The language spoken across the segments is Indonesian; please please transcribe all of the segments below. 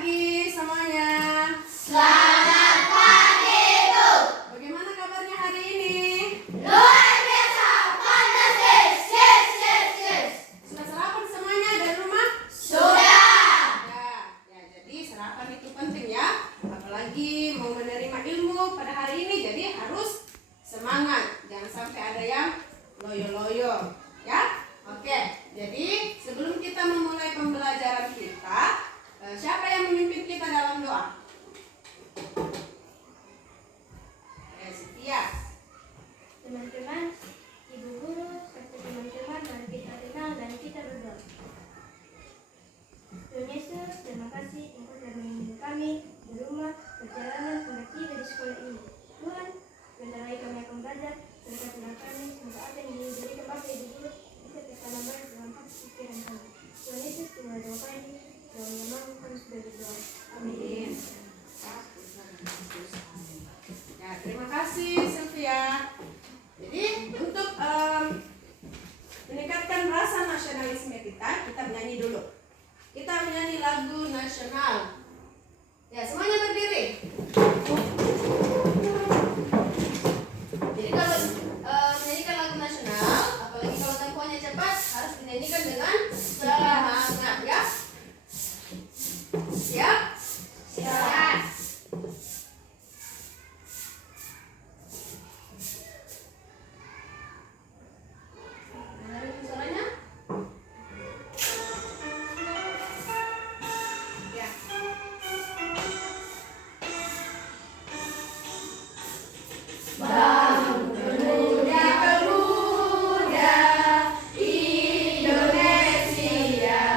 pagi semuanya. Selamat pagi, Bu. Bagaimana kabarnya hari ini? Luar biasa, fantastis. Yes. Sudah sarapan semuanya dari rumah? Sudah. Ya, jadi sarapan itu penting ya. Apalagi mau menerima ilmu pada hari ini, jadi harus semangat. Jangan sampai ada yang loyo-loyo, ya. Oke, jadi sebelum kita memulai pembelajaran kita, siapa yang memimpin kita dalam doa? Setia. Teman-teman, ibu guru, serta teman-teman, mari kita tenang dan kita berdoa. Tuhan Yesus, terima kasih Engkau telah melindungi kami di rumah, perjalanan, mengerti dari sekolah ini. Tuhan, bentar lagi kami akan belajar, berkatilah kami, semoga apa yang diberikan Bapak Ibu guru bisa tertanam baik dalam hati pikiran kami. Tuhan Yesus, Tuhan doa kami, dalam namamu kami sudah berdoa. Amin. Ya, terima kasih Sylvia. Jadi untuk meningkatkan rasa nasionalisme kita menyanyi dulu. Kita menyanyi lagu nasional. Ya, semuanya berdiri. Jadi kalau menyanyikan lagu nasional, apalagi kalau temponya cepat, harus dinyanyikan dengan semangat, ya. Siap? Siap. Suaranya? Ya. Pemuda Indonesia,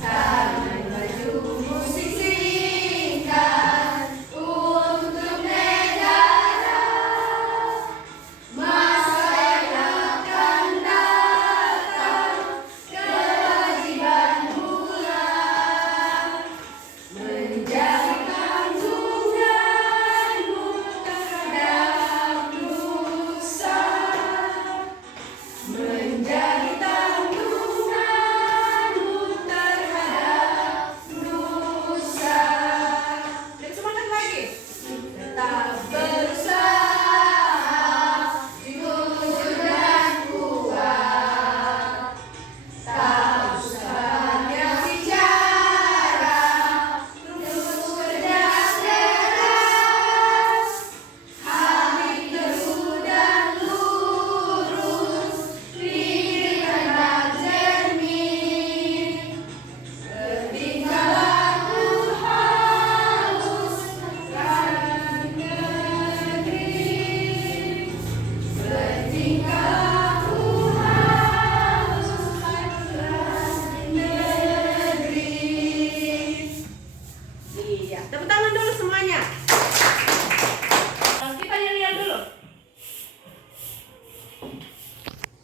tangan baju musik singkat untuk negara, masa yang akan datang, kewajiban pulang, menjadi tanggunganmu terhadap nusa, menjadi tanggunganmu terhadap nusa. Dan semangat lagi. Tetap berusaha, jujur dan kuat. Tak usah banyak bicara, terus kerja keras. Hati teguh dan lurus, pikiran dan jernih. Bertingkah laku halus, rakyat negeri. Bertingkah laku halus, rakyat negeri. Iya, tepuk tangan dulu semuanya. Kita yel-yel dulu.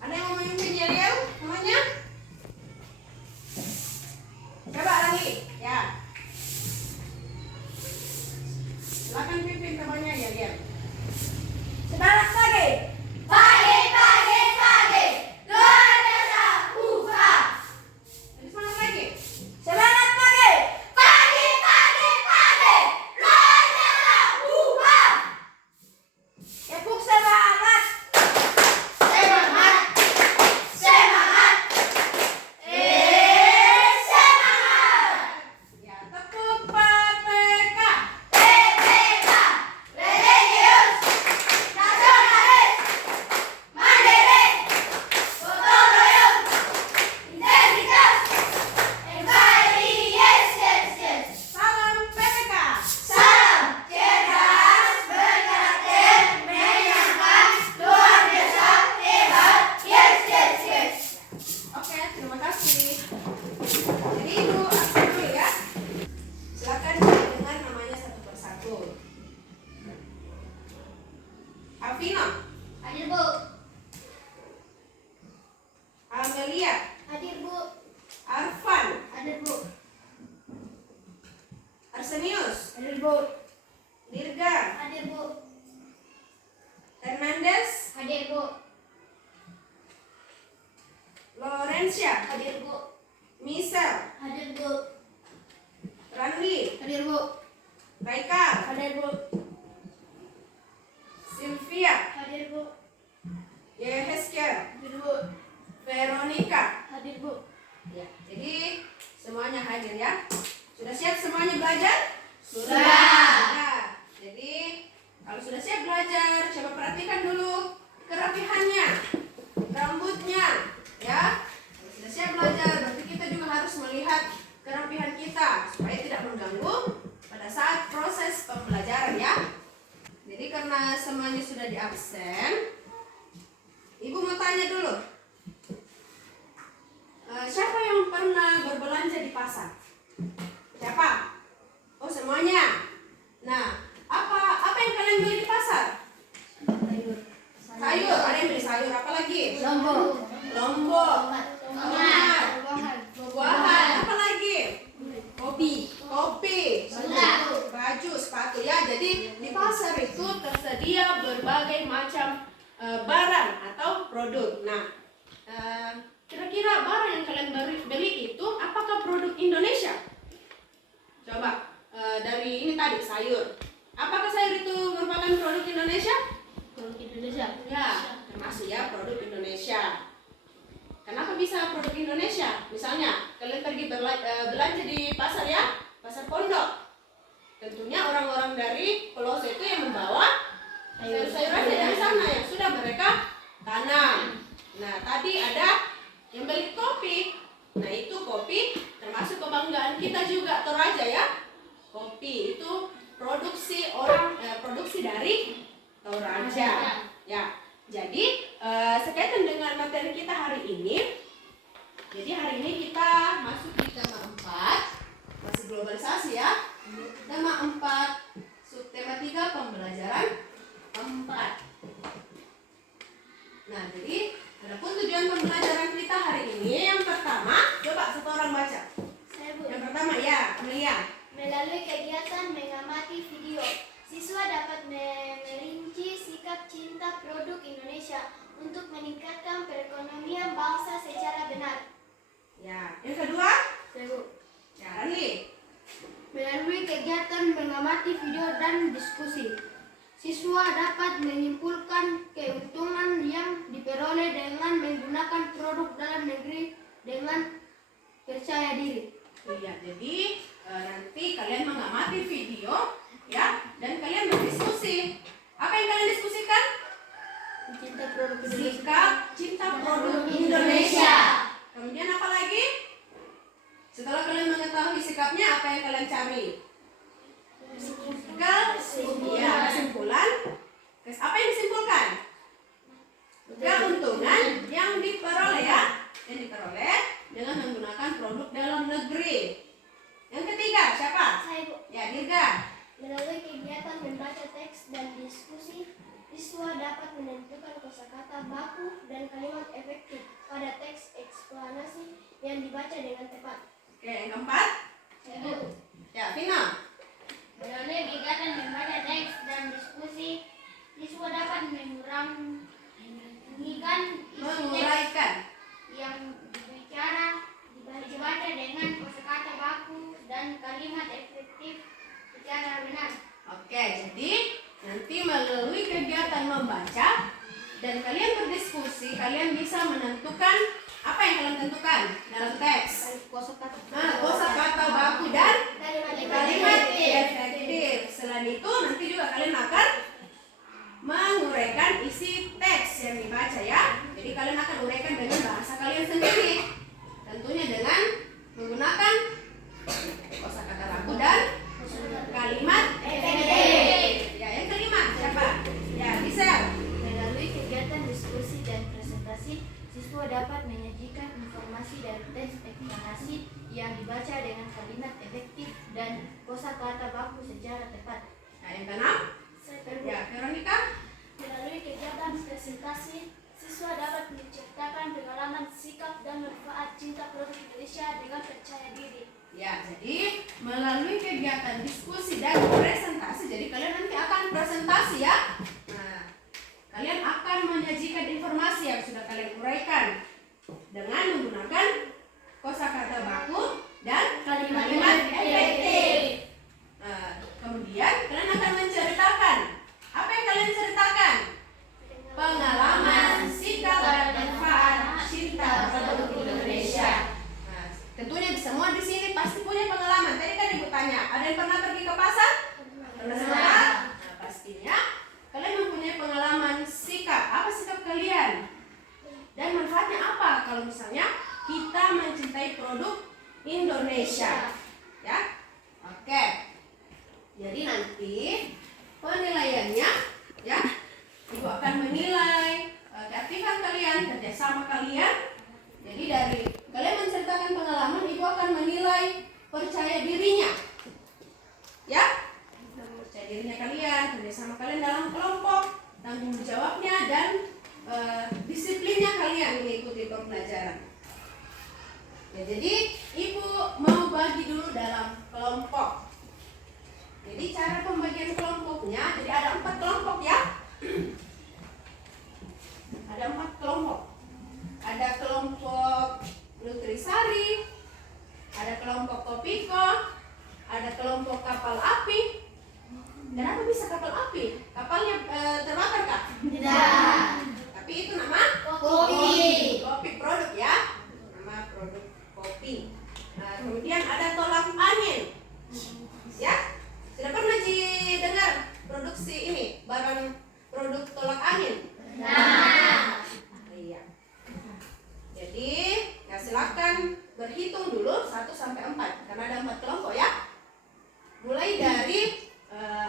Ada yang mau memimpin yel-yel semuanya? Coba lagi, ya. Silakan pimpin semuanya yel-yel. Semangat lagi. Pagi. Luar biasa, buka. Lebih semangat lagi. Semangat pagi. Pagi. Luar biasa, buka. Tepuk semangat. Semangat. Semangat. Ya, tepuk PPK. PPK. Religius. Nasionalis. Mandiri. Gotong royong. Integritas. NKRI. Yes. Salam PPK. Salam cerdas, berkarakter, menyenangkan, luar biasa, hebat. Yes. Oke, terima kasih. Jadi Ibu absen dulu ya. Silakan dengar namanya satu persatu. Alvino, Hadir, Bu. Amelia, Hadir, Bu. Arfan, Hadir, Bu. Arsenius, Hadir, Bu. Dirga, Hadir, Bu. Hernandez, Hadir, Bu. Lorencia, Hadir, Bu. Misal, Hadir, Bu. Hadir, Bu. Raika, Hadir, Bu. Sylvia, Hadir, Bu. Yeheskel, Hadir, Bu. Veronica. Hadir, Bu. Ya, jadi semuanya hadir ya. Sudah siap semuanya belajar? Sudah. Nah, jadi kalau sudah siap belajar, coba perhatikan dulu kerapihannya, rambutnya, ya. Kalau sudah siap belajar, berarti kita juga harus melihat kerapihan kita supaya tidak mengganggu pada saat proses pembelajaran ya. Jadi karena semuanya sudah di absen, Ibu mau tanya dulu. Siapa yang pernah berbelanja di pasar? Siapa? Oh, semuanya. Nah, apa yang kalian beli di pasar? Sayur. Sayur. Ada yang beli sayur apa lagi? Lombok. Lombok. Tomat. Buah-buahan. Apa lagi? Kopi. Kopi. Sepatu. Baju, sepatu ya. Jadi di pasar itu tersedia berbagai macam barang atau produk. Nah, kira-kira barang yang kalian beli itu apakah produk Indonesia? Coba dari ini tadi sayur. Apakah sayur itu merupakan produk Indonesia? Produk Indonesia. Ya, termasuk ya produk Indonesia. Kenapa bisa produk Indonesia? Misalnya kalian pergi belanja di pasar ya, pasar pondok. Tentunya orang-orang dari pelosok itu yang membawa sayur-sayurannya dari sana yang sudah mereka tanam. Nah, tadi ada yang beli kopi. Nah, itu kopi termasuk kebanggaan kita juga Toraja ya. Kopi itu produksi dari Toraja. Ya. Jadi sekaitan dengan materi kita hari ini. Jadi hari ini kita masuk di tema 4, masih globalisasi ya. Tema 4, subtema 3 pembelajaran 4. Nah, jadi adapun tujuan pembelajaran kita hari ini yang pertama, coba satu orang baca. Saya, Bu. Yang pertama ya, Amelia. Melalui kegiatan mengamati video, siswa dapat merinci sikap cinta produk Indonesia untuk meningkatkan perekonomian bangsa secara benar. Ya, yang kedua, Saya, Bu. ya Rani. Melalui kegiatan mengamati video dan diskusi, siswa dapat menyimpulkan keuntungan yang diperoleh dengan menggunakan produk dalam negeri dengan percaya diri. Iya, jadi nanti kalian mengamati video ya dan kalian berdiskusi. Apa yang kalian diskusikan? Cinta produk Indonesia. Sikap cinta produk Indonesia. Kemudian apa lagi? Setelah kalian mengetahui sikapnya, apa yang kalian cari? Kesimpulan. Apa yang disimpulkan? Keuntungan yang diperoleh ya, yang diperoleh dengan menggunakan produk dalam negeri. Yang ketiga siapa? Saya, Bu. Ya, Dirga. Melalui kegiatan membaca teks dan diskusi, siswa dapat menentukan kosakata baku dan kalimat efektif pada teks eksplanasi yang dibaca dengan tepat. Oke, yang keempat. Saya, Bu. Ya, Vina. Melalui kegiatan membaca teks dan diskusi, siswa dapat menguraikan isi teks yang dibaca dengan kosakata baku dan kalimat efektif secara benar. Oke, jadi nanti melalui kegiatan membaca dan kalian berdiskusi, kalian bisa menentukan apa yang kalian tentukan dalam teks. Kosakata baku dan kalimat efektif. Selain itu nanti juga kalian akan menguraikan isi teks yang dibaca ya. Jadi kalian akan uraikan dengan bahasa kalian sendiri. Tentunya dengan menggunakan kosakata baku dan kalimat efektif. Ya, yang kelima siapa? Ya, Gisel. Melalui kegiatan diskusi dan presentasi, siswa dapat menyajikan informasi dari teks eksplanasi yang dibaca dengan kalimat efektif dan kosakata baku secara tepat. Nah, yang keenam. Ya, Veronica. Melalui kegiatan presentasi, siswa dapat menceritakan pengalaman, sikap, dan manfaat cinta produk Indonesia dengan percaya diri. Ya, jadi melalui kegiatan diskusi dan presentasi, jadi kalian nanti akan presentasi ya. Nah, kalian akan menyajikan informasi yang sudah kalian uraikan dengan menggunakan kosakata baku dan kalimat efektif. yang pernah pergi ke pasar? Pernah semua? Nah, pastinya kalian mempunyai pengalaman sikap. Apa sikap kalian? Dan manfaatnya apa kalau misalnya kita mencintai produk Indonesia? Ya, oke. Jadi nanti penilaiannya, ya, Ibu akan menilai keaktifan kalian, kerjasama kalian. Jadi dari kalian menceritakan pengalaman, Ibu akan menilai percaya dirinya, ya, percaya dirinya kalian, kerjasama kalian dalam kelompok, tanggung jawabnya dan disiplinnya kalian mengikuti pembelajaran. Ya, jadi Ibu mau bagi dulu dalam kelompok. Jadi cara pembagian kelompoknya, jadi ada 4 kelompok ya. Ada 4 kelompok. Ada kelompok nutrisari, ada kelompok kopiko, ada kelompok kapal api. Kenapa bisa kapal api? Kapalnya terbakar kah? Tidak. Tapi itu nama Kopi. kopi produk ya. Nama produk kopi. Nah, kemudian ada tolak angin. Ya, sudah pernah dengar produksi ini barang produk tolak angin? Nah. Iya. Jadi, ya silakan berhitung dulu 1 sampai 4 karena ada 4 kelompok ya. Mulai dari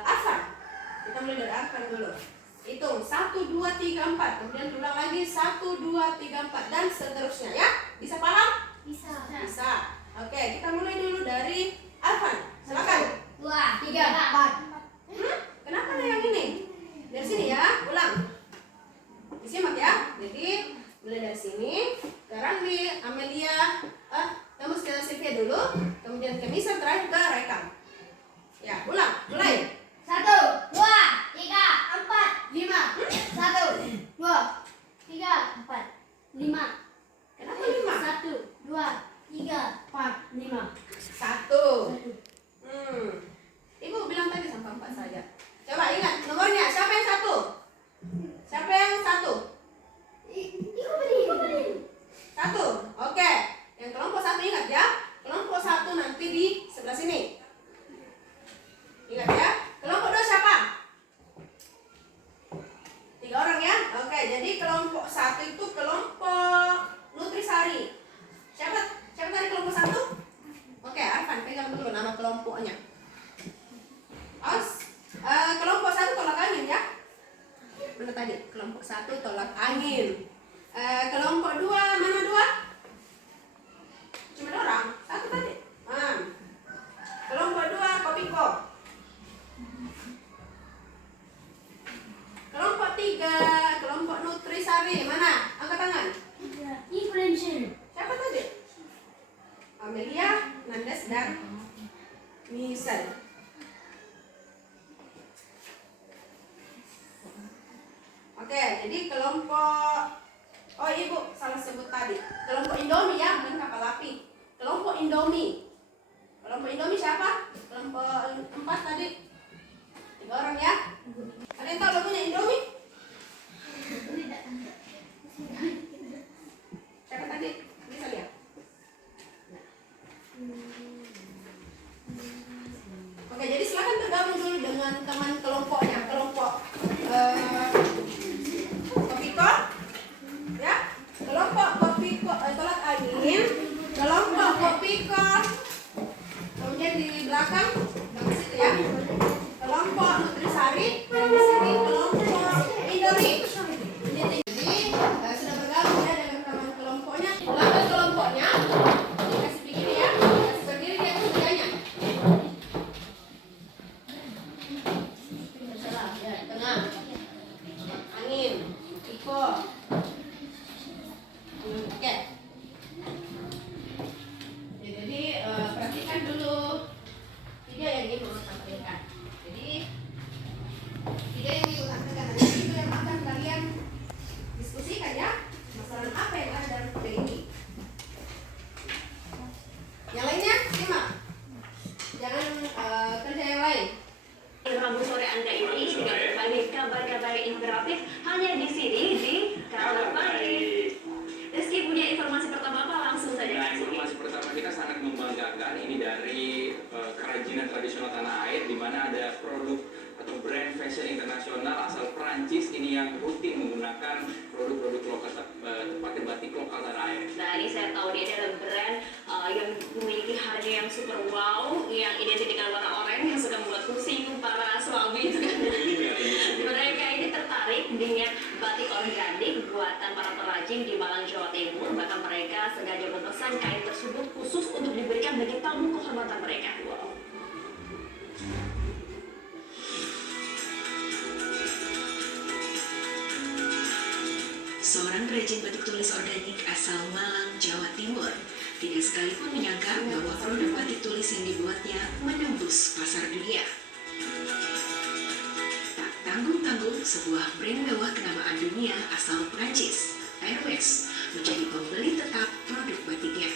Arfan. Kita mulai dari Arfan dulu. Hitung 1 2 3 4, kemudian ulang lagi 1 2 3 4 dan seterusnya ya. Bisa paham? Bisa. Bisa. Oke, kita mulai dulu dari Arfan. Silakan. 2, 3, 4. Kenapa ada yang ini? Dari sini ya, ulang. Disimak ya. Jadi mulai dari sini. Sekarang di Amelia, tembus ke Sylvia dulu, kemudian ke Nisa, terakhir ke Rekam. Ya, ulang. Mulai. 1, 2, 3, 4, 5. 1, 2, 3, 4, 5. Kenapa 5? 1, 2, 3, 4, 5. 1. Ibu bilang tadi sampai 4 saja. Coba ingat nomornya. Siapa yang 1? Siapa yang 1? 1. Oke. Yang kelompok 1 ingat ya. Kelompok 1 nanti di sebelah sini. Ingat ya. Kelompok 2 siapa? 3 orang ya. Oke, jadi kelompok 1 itu kelompok nutrisari. Siapa tadi kelompok 1? Oke, Arfan pegang dulu nama kelompoknya. Kelompok 1 tolak angin ya. Mana tadi? Kelompok 1 tolak angin. Kelompok 2 mana 2? Cuma 2 orang. 1 tadi. Kelompok 2 kopiko. Kelompok 3 kelompok nutrisari. Mana? Angkat tangan. Influencer. Siapa tadi? Amelia, Nandes dan Misal. Oke, jadi kelompok Ibu salah sebut tadi. Kelompok Indomie ya, bukan kapal api. Kelompok Indomie. Kelompok Indomie siapa? Kelompok 4 tadi. 3 orang ya. Ada yang tahu lagunya Indomie? Siapa tadi? Bisa lihat. Oke, jadi silakan tergabung dulu dengan teman kelompoknya. Kelompok kopiko, ya. Kelompok kopiko tolak angin. Kelompok kopiko. Kemudian di belakang, di situ ya. Kelompok nutrisari. Dan di sini kelompok Indomie. Jadi sudah bergabung ya dengan teman kelompoknya. Belakang kelompoknya dikasih begini ya. Dikasih berdiri di atas mejanya. Ya, tengah. Angin, Iko. Oke. Ya, jadi perhatikan dulu. Jadi tradisional asal Perancis ini yang rutin menggunakan produk-produk lokal pakai batik lokal tanah air. Nah, ini saya tahu dia adalah brand yang memiliki harga yang super wow, yang identik dengan warna oranye yang sudah membuat pusing para suami itu kan. Mereka ini tertarik dengan batik organik buatan para perajin di Malang, Jawa Timur. Bahkan mereka sengaja memesan kain tersebut khusus untuk diberikan bagi tamu kehormatan mereka. Wow. Seorang perajin batik tulis organik asal Malang, Jawa Timur tidak sekalipun menyangka bahwa produk batik tulis yang dibuatnya menembus pasar dunia. Tak tanggung-tanggung, sebuah brand mewah kenamaan dunia asal Prancis, Hermes, menjadi pembeli tetap produk batiknya.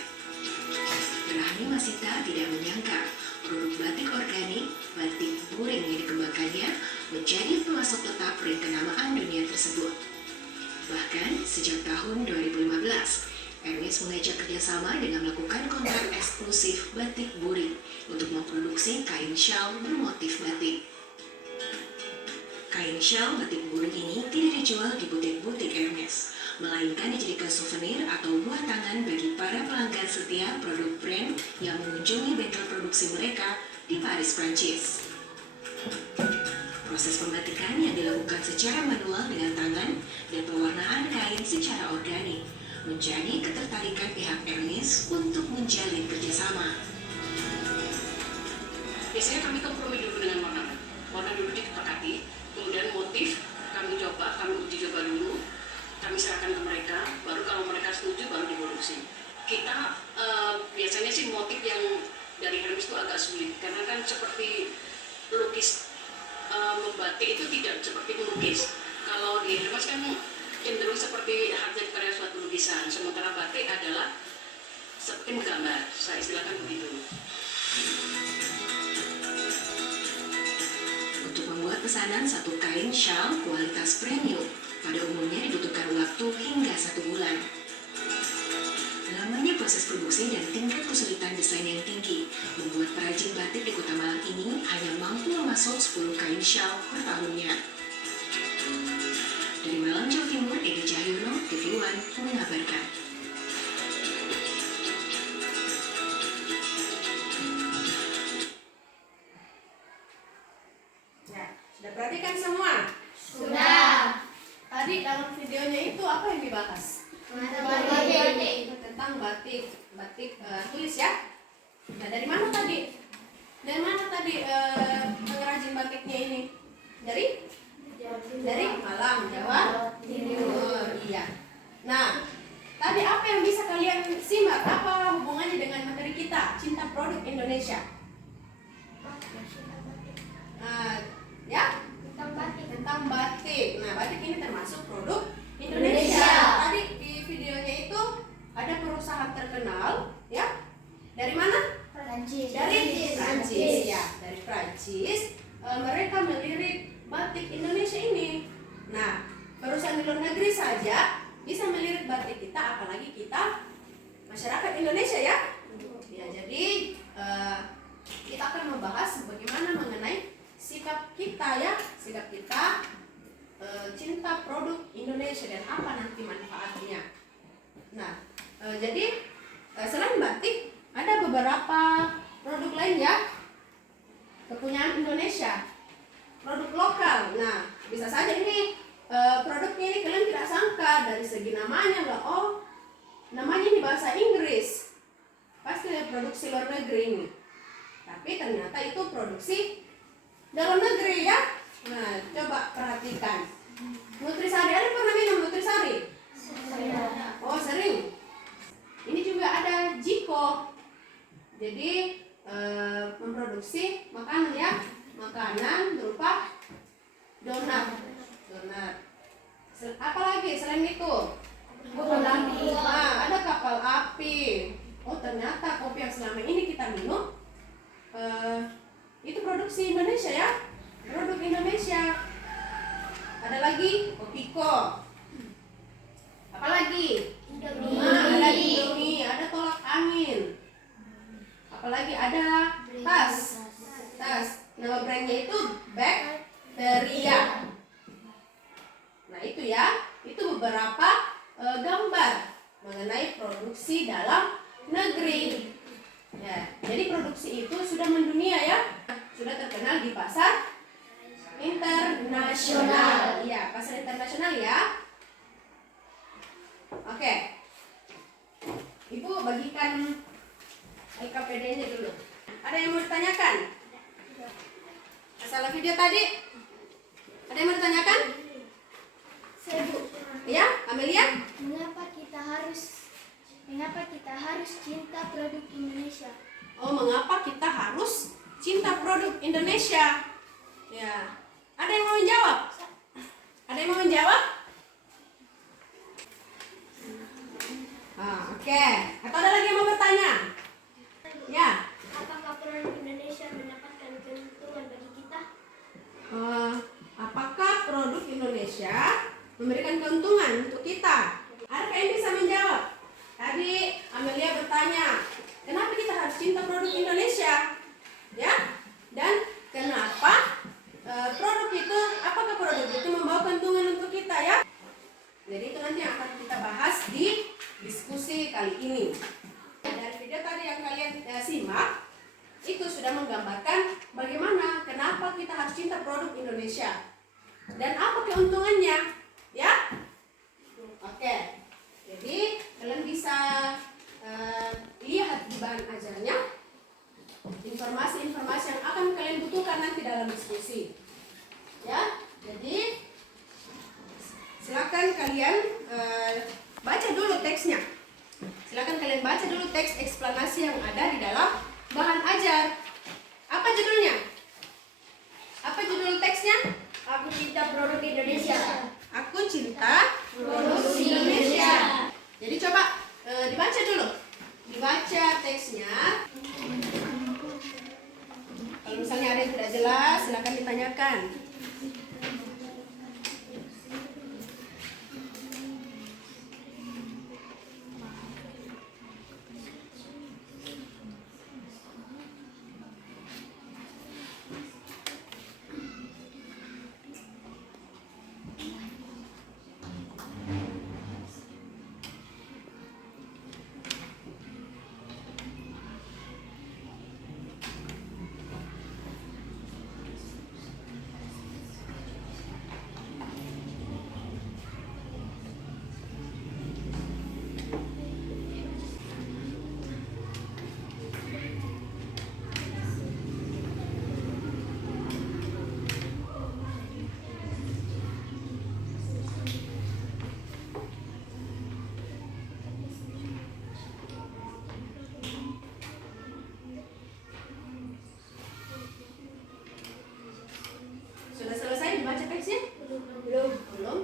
Rahmi Masita tidak menyangka produk batik organik, batik buring yang dikembangkannya menjadi pemasok tetap brand kenamaan dunia tersebut. Bahkan sejak tahun 2015, Hermes mengajak kerjasama dengan melakukan kontrak eksklusif batik buring untuk memproduksi kain shawl bermotif batik. Kain shawl batik buring ini tidak dijual di butik-butik Hermes, melainkan dijadikan souvenir atau buah tangan bagi para pelanggan setia produk brand yang mengunjungi bengkel produksi mereka di Paris, Prancis. Proses pembatikan yang dilakukan secara manual dengan tangan dan pewarnaan kain secara organik menjadi ketertarikan pihak Hermes untuk menjalin kerjasama. Biasanya kami kompromi dulu dengan warna dulu disepakati, kemudian motif kami coba, kami uji coba dulu, kami serahkan ke mereka, baru kalau mereka setuju baru diproduksi. Kita biasanya sih motif yang dari Hermes itu agak sulit, karena kan seperti lukis. Membatik itu tidak seperti melukis. Kalau di Hermes kan cenderung seperti hasil karya suatu lukisan, sementara batik adalah seperti menggambar, saya istilahkan begitu. Untuk membuat pesanan satu kain shawl kualitas premium, pada umumnya dibutuhkan waktu hingga 1 bulan. Lamanya proses produksi dan tingkat kesulitan desain yang tinggi membuat perajin batik di Kota Malang ini hanya mampu memasok 10 kain shawl per tahunnya. Dari Malang, Jawa Timur, Edi Cahyono, TV One mengabarkan. Ya, sudah perhatikan semua? Sudah. Tadi dalam videonya itu apa yang dibahas? Tentang batik tulis ya. Nah, dari mana tadi pengrajin batiknya ini? Dari Malang, Jawa Timur. Iya. Nah, tadi apa yang bisa kalian simak? Apa hubungannya dengan materi kita, cinta produk Indonesia? Ya, tentang batik. Nah, batik ini termasuk produk Indonesia. Tadi di videonya itu ada perusahaan terkenal, ya. Dari mana? Prancis. Dari Prancis, ya. Dari Prancis, mereka melirik batik Indonesia ini. Nah, perusahaan di luar negeri saja bisa melirik batik kita, apalagi kita masyarakat Indonesia, ya. Ya, jadi kita akan membahas bagaimana mengenai sikap kita cinta produk Indonesia dan apa nanti manfaatnya. Nah, jadi selain batik ada beberapa produk lain, ya, kepunyaan Indonesia, produk lokal. Nah, bisa saja ini produknya ini kalian tidak sangka dari segi namanya, loh. Oh, namanya ini bahasa Inggris, pasti produksi luar negeri ini, tapi ternyata itu produksi dalam negeri, ya. Nah, coba perhatikan. Nutrisari, ada pernah minum Nutrisari? Oh, sering. Ini juga ada Jiko. Jadi memproduksi makanan, ya. Makanan berupa donat. Apalagi selain itu? Kapal api. Nah, ada kapal api. Oh, ternyata kopi yang selama ini kita minum itu produksi Indonesia, ya. Produk Indonesia. Ada lagi Kopiko. Apalagi? Indomie. Nah, ada Indomie, ada tolak angin. Apalagi ada tas. Nama brandnya itu Bacteria. Nah itu ya, itu beberapa gambar mengenai produksi dalam negeri. Ya, jadi produksi itu sudah mendunia ya, sudah terkenal di pasar internasional. Ya, pasar internasional ya. Oke, Ibu bagikan LKPD-nya dulu. Ada yang mau ditanyakan? Masalah video tadi? Ada yang mau ditanyakan? Saya Bu, Ya, Amelia? mengapa kita harus cinta produk Indonesia? Oh, mengapa kita harus cinta produk Indonesia? Ya, ada yang mau menjawab? Ada yang mau menjawab? Oke. Atau ada lagi yang mau bertanya? Ya. Apakah produk Indonesia mendapatkan keuntungan bagi kita? Apakah produk Indonesia memberikan keuntungan untuk kita? Adakah yang bisa menjawab? Tadi Amelia bertanya, kenapa kita harus cinta produk Indonesia? Ya, dan kenapa produk itu, apakah produk itu membawa keuntungan untuk kita ya? Jadi itu nanti yang akan kita bahas di diskusi kali ini. Dari video tadi yang kalian simak, itu sudah menggambarkan bagaimana, kenapa kita harus cinta produk Indonesia dan apa keuntungannya, ya? Oke. Jadi kalian bisa lihat di bahan ajarnya informasi-informasi yang akan kalian butuhkan nanti dalam diskusi. Ya, jadi silakan kalian baca dulu teksnya. Silakan kalian baca dulu teks eksplanasi yang ada di dalam bahan ajar. Apa judulnya? Apa judul teksnya? Aku cinta produk Indonesia. Aku cinta produk Indonesia. Jadi coba dibaca dulu. Dibaca teksnya. Kalau misalnya ada yang tidak jelas, silakan ditanyakan. Sudah selesai dibaca teksnya? Belum. Belum.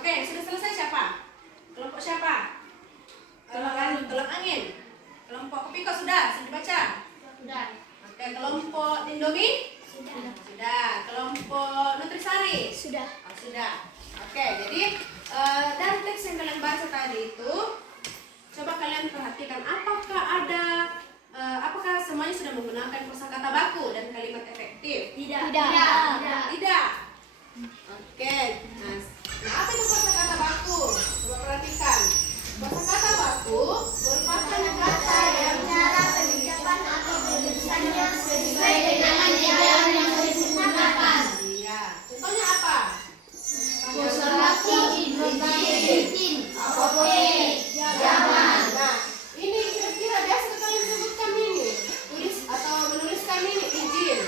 Oke, sudah selesai siapa? Kelompok siapa? Teluk angin. Kelompok kepiko sudah dibaca? Sudah. Oke, kelompok Indomie? Sudah. Kelompok Nutrisari? Sudah. Oh, sudah. Oke, jadi dari teks yang kalian baca tadi itu, coba kalian perhatikan apakah semuanya sudah menggunakan kosakata baku dan kalimat efektif? Tidak. Tidak. Oke. Nah, apa itu kosakata baku? Coba perhatikan. Kosakata baku merupakan kata yang Cara pengucapan atau penulisannya sesuai dengan ajaran yang digunakan. Iya. Contohnya apa? Zaman. Nah, ini kira-kira biasa kalian sebutkan ini. Tulis atau menuliskan ini izin.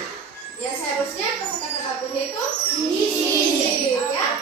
Ya seharusnya kosakata bakunya itu izin. Ya.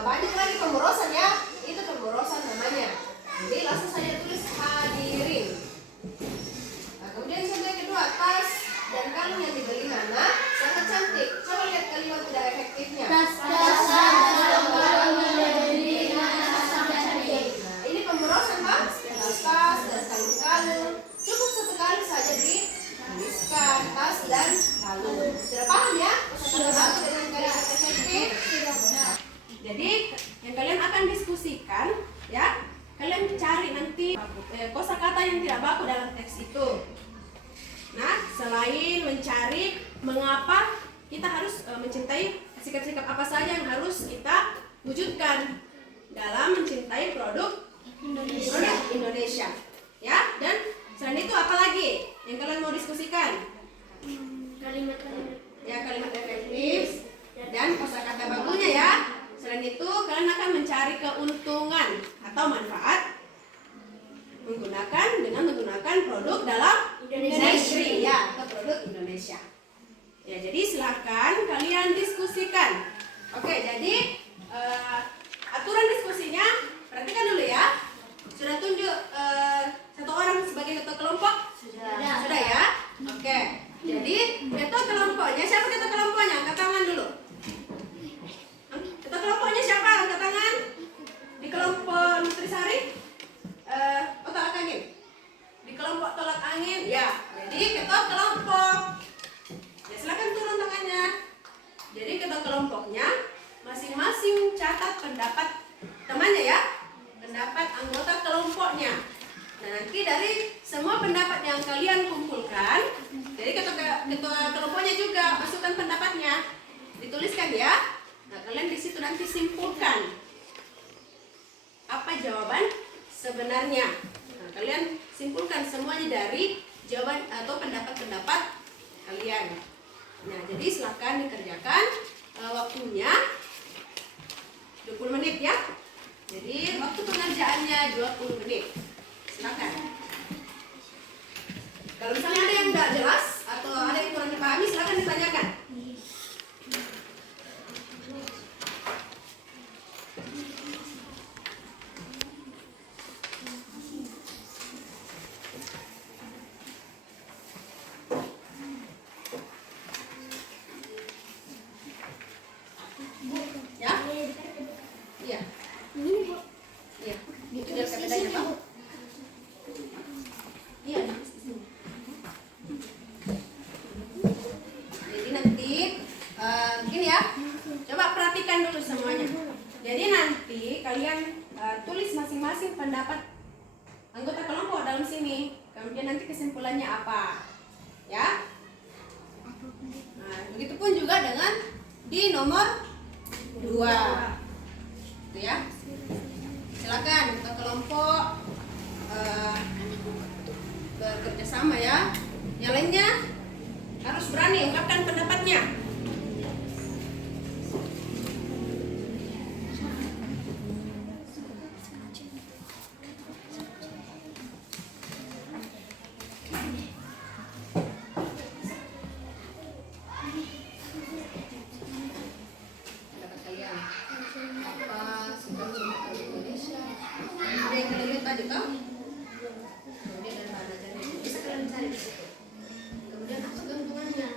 banyak lagi pemborosan ya. Itu pemborosan namanya. Jadi langsung saja tulis hadirin. Nah, kemudian contoh yang kedua, tas dan kalung yang dibeli Nana sangat cantik. Coba lihat kalimat tidak efektifnya. Nah, ini pemborosan Bang. Tas dan kalung-kalung. Cukup satu kali saja dituliskan tas dan kalung. Sudah paham ya? Kosakata baku dengan kalimat efektif. Jadi yang kalian akan diskusikan ya, kalian cari nanti kosakata yang tidak baku dalam teks itu. Nah, selain mencari mengapa kita harus mencintai sikap-sikap apa saja yang harus kita wujudkan dalam mencintai produk Indonesia. Ya, dan selain itu apa lagi yang kalian mau diskusikan? Kalimat-kalimat. Ya, kalimat efektif dan kosakata bakunya ya. Selain itu kalian akan mencari keuntungan atau manfaat dengan menggunakan produk dalam negeri ya, atau produk Indonesia. Ya, jadi silakan kalian diskusikan. Oke, jadi aturan diskusinya perhatikan dulu ya. Sudah tunjuk satu orang sebagai ketua kelompok? Sudah ya? Oke. Jadi ketua kelompoknya, siapa ketua kelompoknya? Angkat tangan dulu. Ketua kelompoknya siapa? Angkat tangan. Di kelompok Nutrisari? Tolak angin. Di kelompok tolak angin, ya. Jadi ketua kelompok. Ya, silakan turun tangannya. Jadi ketua kelompoknya masing-masing catat pendapat temannya ya. Pendapat anggota kelompoknya. Nah, nanti dari semua pendapat yang kalian kumpulkan, jadi ketua kelompoknya juga masukkan pendapatnya, dituliskan ya. Nah, kalian di situ nanti simpulkan apa jawaban sebenarnya. Nah, kalian simpulkan semuanya dari jawaban atau pendapat-pendapat kalian. Nah, jadi silakan dikerjakan. Waktunya 20 menit ya. Jadi waktu pengerjaannya 20 menit. Silakan. Kalau misalnya ada yang tidak jelas atau ada yang kurang dipahami, silakan ditanyakan. Ya? Iya. Iya. Itu dari bedanya, Pak. Iya. Jadi nanti gini ya. Coba perhatikan dulu semuanya. Jadi nanti kalian tulis masing-masing pendapat anggota kelompok dalam sini. Kemudian nanti kesimpulannya apa? Ya. Nah, begitupun juga dengan di nomor 2. Itu ya. Silakan kita kelompok bekerja sama ya. Yang lainnya harus berani ungkapkan pendapatnya. Pendapat kalian apa sebelum Indonesia? Ada yang kalian lihat tadi toh? Kemudian dari mana jadi? Bisa kalian cari di situ. Kemudian apa keuntungannya?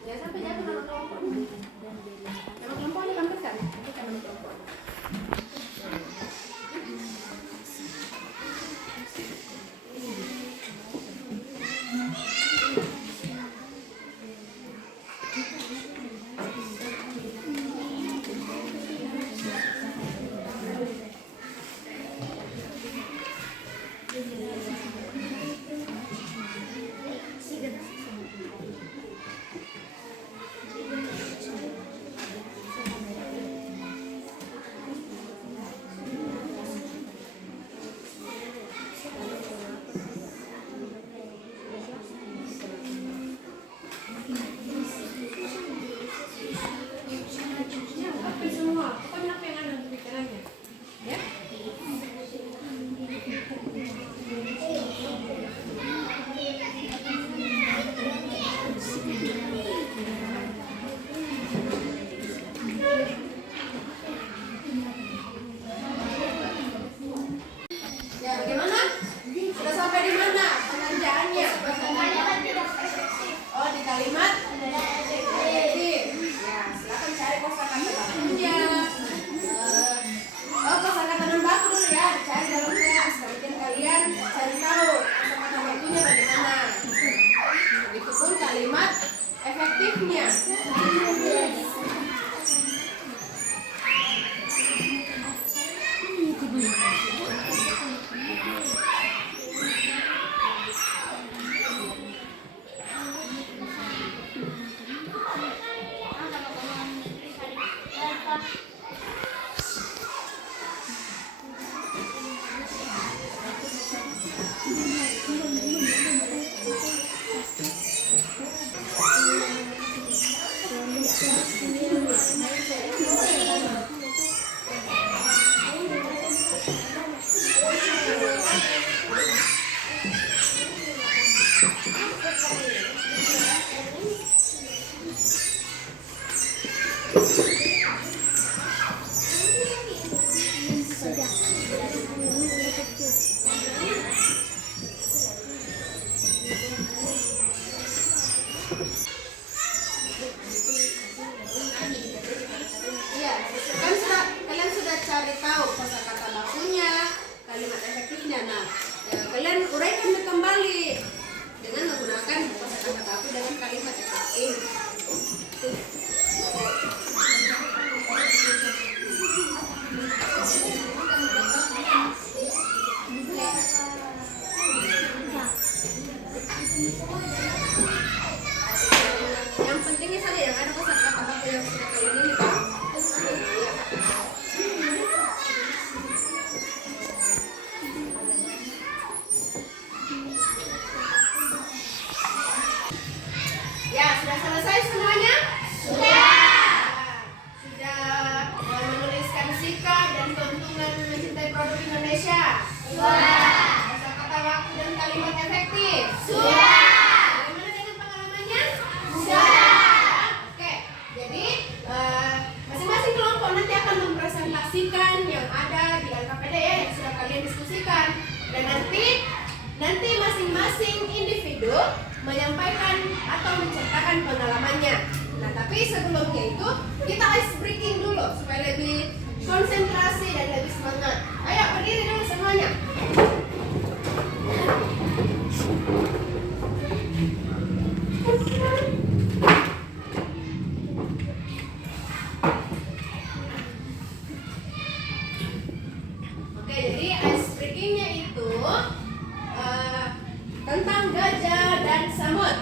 Jangan sampai jatuh nama kelompok. Nama kelompok ditampilkan. Tampilkan nama kelompok. menyampaikan atau menceritakan pengalamannya. Nah, tapi sebelumnya itu kita ice breaking dulu supaya lebih konsentrasi dan lebih semangat. Ayo berdiri dulu semuanya. Oke, jadi ice breakingnya itu tentang gajah dan semut.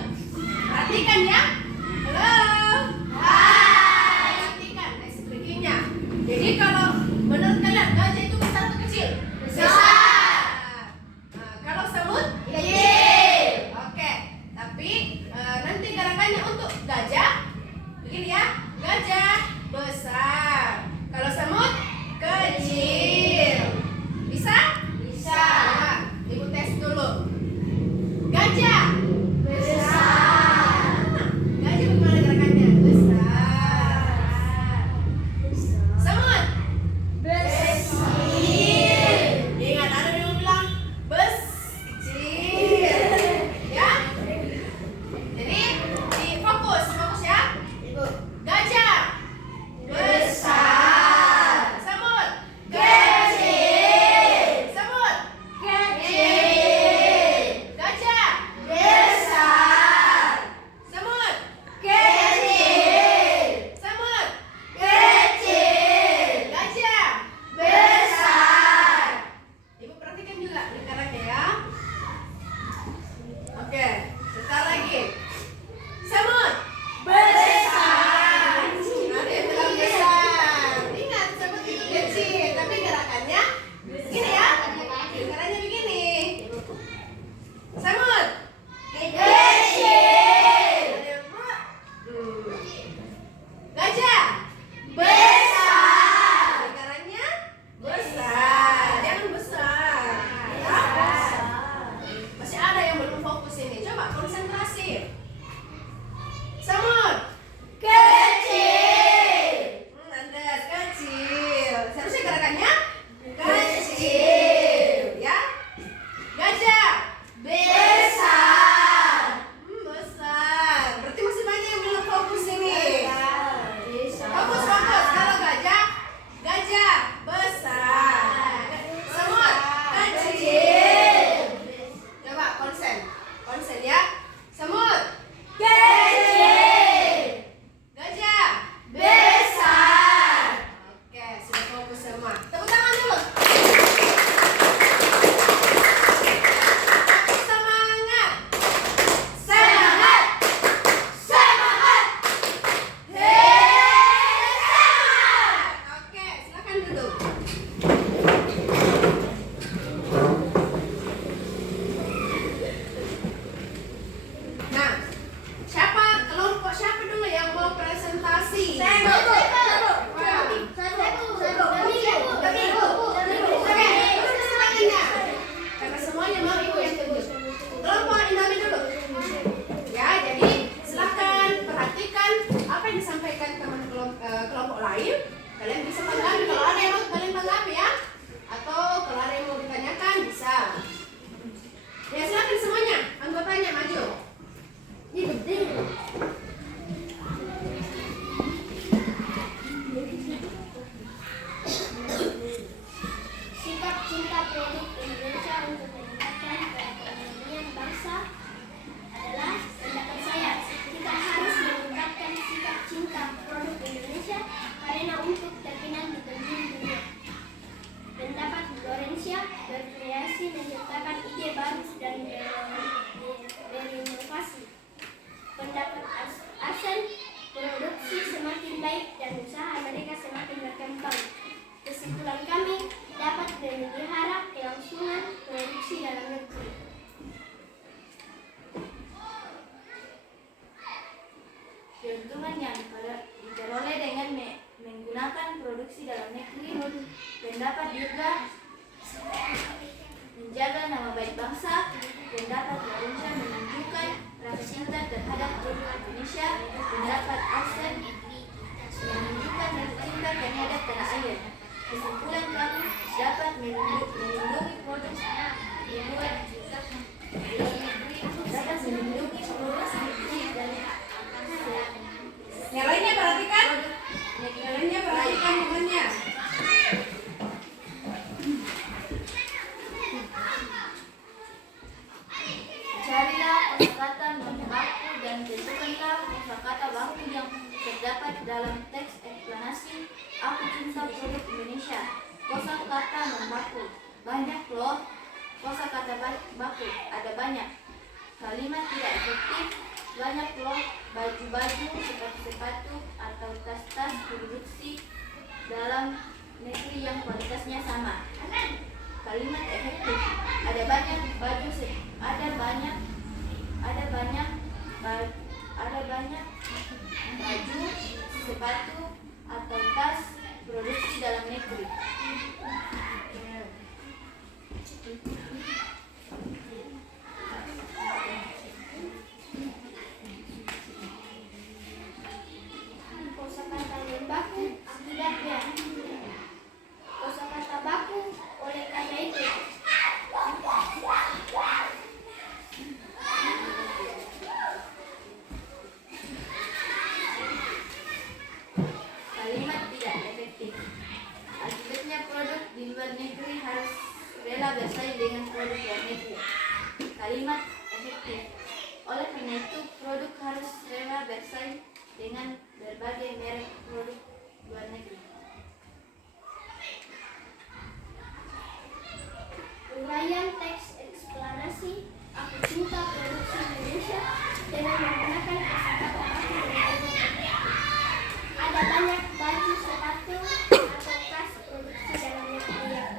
Perhatikan ya. Halo. Hai. Perhatikan ice breakingnya. Jadi kalau menurut kalian gajah itu besar atau kecil? Besar. Nah, kalau semut? Kecil. Oke. Tapi nanti gerakannya untuk gajah begini ya. Gajah besar. Kalau semut kecil. Bisa? Bisa. Nah, Ibu tes dulu. Gajah besar. Gajah bagaimana gerakannya? Besar. Semut kecil. Ingat ada yang bilang kecil. Ya. Jadi fokus ya. Gajah besar. Semut kecil. Semut kecil. Gajah besar. Semut kecil. Semut kecil. Gajah besar. Ibu perhatikan juga lingkarannya ya. Oke, sebentar lagi. Semut besar. Nanti yang bilang besar. Ingat, semut itu kecil, tapi gerakannya begini ya. Gerakannya begini. Semut kecil. Gajah besar. Lingkarannya besar. Jangan besar. Ya? Masih ada yang belum fokus ini. Coba konsentrasi. Semut kecil. Landas kecil. Seharusnya gerakannya kecil, ya. Gajah besar. Besar. Berarti masih banyak yang belum fokus ini. Fokus. Kalau gajah besar. Semut kecil. Coba konsen ya. Semut kecil. Gajah besar. Oke, sudah fokus semua. Tepuk tangan dulu. Semangat. Semangat. Semangat. Semangat. Oke, silakan duduk. Nah, kelompok siapa dulu yang mau presentasi? Karena semuanya mau ibu yang tunjuk. Kelompok Inami dulu. Ya, jadi silakan perhatikan apa yang disampaikan teman kelompok lain. Kalian bisa tanggapi kalau ada yang mau kalian tanggapi ya. Atau kalau ada yang mau ditanyakan bisa. Ya, silakan semuanya. Anggotanya maju. Ini penting. Sikap cinta produk Indonesia untuk meningkatkan perekonomian bangsa adalah pendapat saya. Kita harus meningkatkan sikap cinta produk Indonesia karena untuk terkenal di penjuru dunia. Pendapat Lorencia berkreasi menciptakan ide baru dan berinovasi. Pendapat Arsen, produksi semakin baik dan usaha mereka semakin berkembang. Kesimpulan kami dapat memelihara kelangsungan produksi dalam negeri. Keuntungan yang diperoleh dengan menggunakan produksi dalam negeri, pendapat juga menjaga nama baik bangsa. Pendapat Lorencia menunjukkan rasa cinta terhadap produk Indonesia. Pendapat Arsen menunjukkan rasa cinta terhadap tanah air. Kesimpulan kami dapat melindungi produk dibuat dalam negeri, dapat melindungi dalam teks eksplanasi Aku Cinta Produk Indonesia. Kosakata membaku. Banyak loh. Kosakata baku. Ada banyak. Kalimat tidak efektif. Banyak loh. Baju-baju, sepatu-sepatu, atau tas-tas produksi dalam negeri yang kualitasnya sama. Kalimat efektif. Ada banyak baju, baju, sepatu, atau tas produksi dalam negeri. Kosakata baku akibatnya. Kosakata baku oleh karena itu. Kalimat tidak efektif. Akibatnya produk di luar negeri harus rela bersaing dengan produk luar negeri. Kalimat efektif. Oleh karena itu, produk harus rela bersaing dengan berbagai merek produk luar negeri. Uraian teks eksplanasi Aku Cinta Produksi Indonesia dengan menggunakan kosakata baku dan kalimat. Ada banyak baju, sepatu, atau tas produksi dalam negeri yang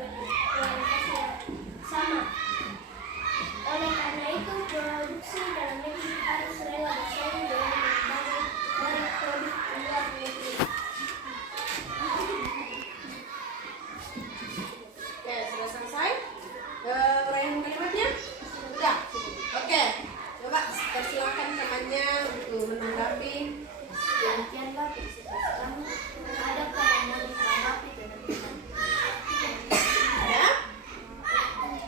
kualitasnya sama. Oleh karena itu, produksi dalam negeri harus rela bersaing dengan berbagai merek produk luar negeri. Oke, sudah selesai uraian kalimatnya? Sudah? Oke, coba persilakan temannya untuk menanggapi. Demikianlah presentasi kami. Adakah yang mau ditanggapi teman-teman? Ada?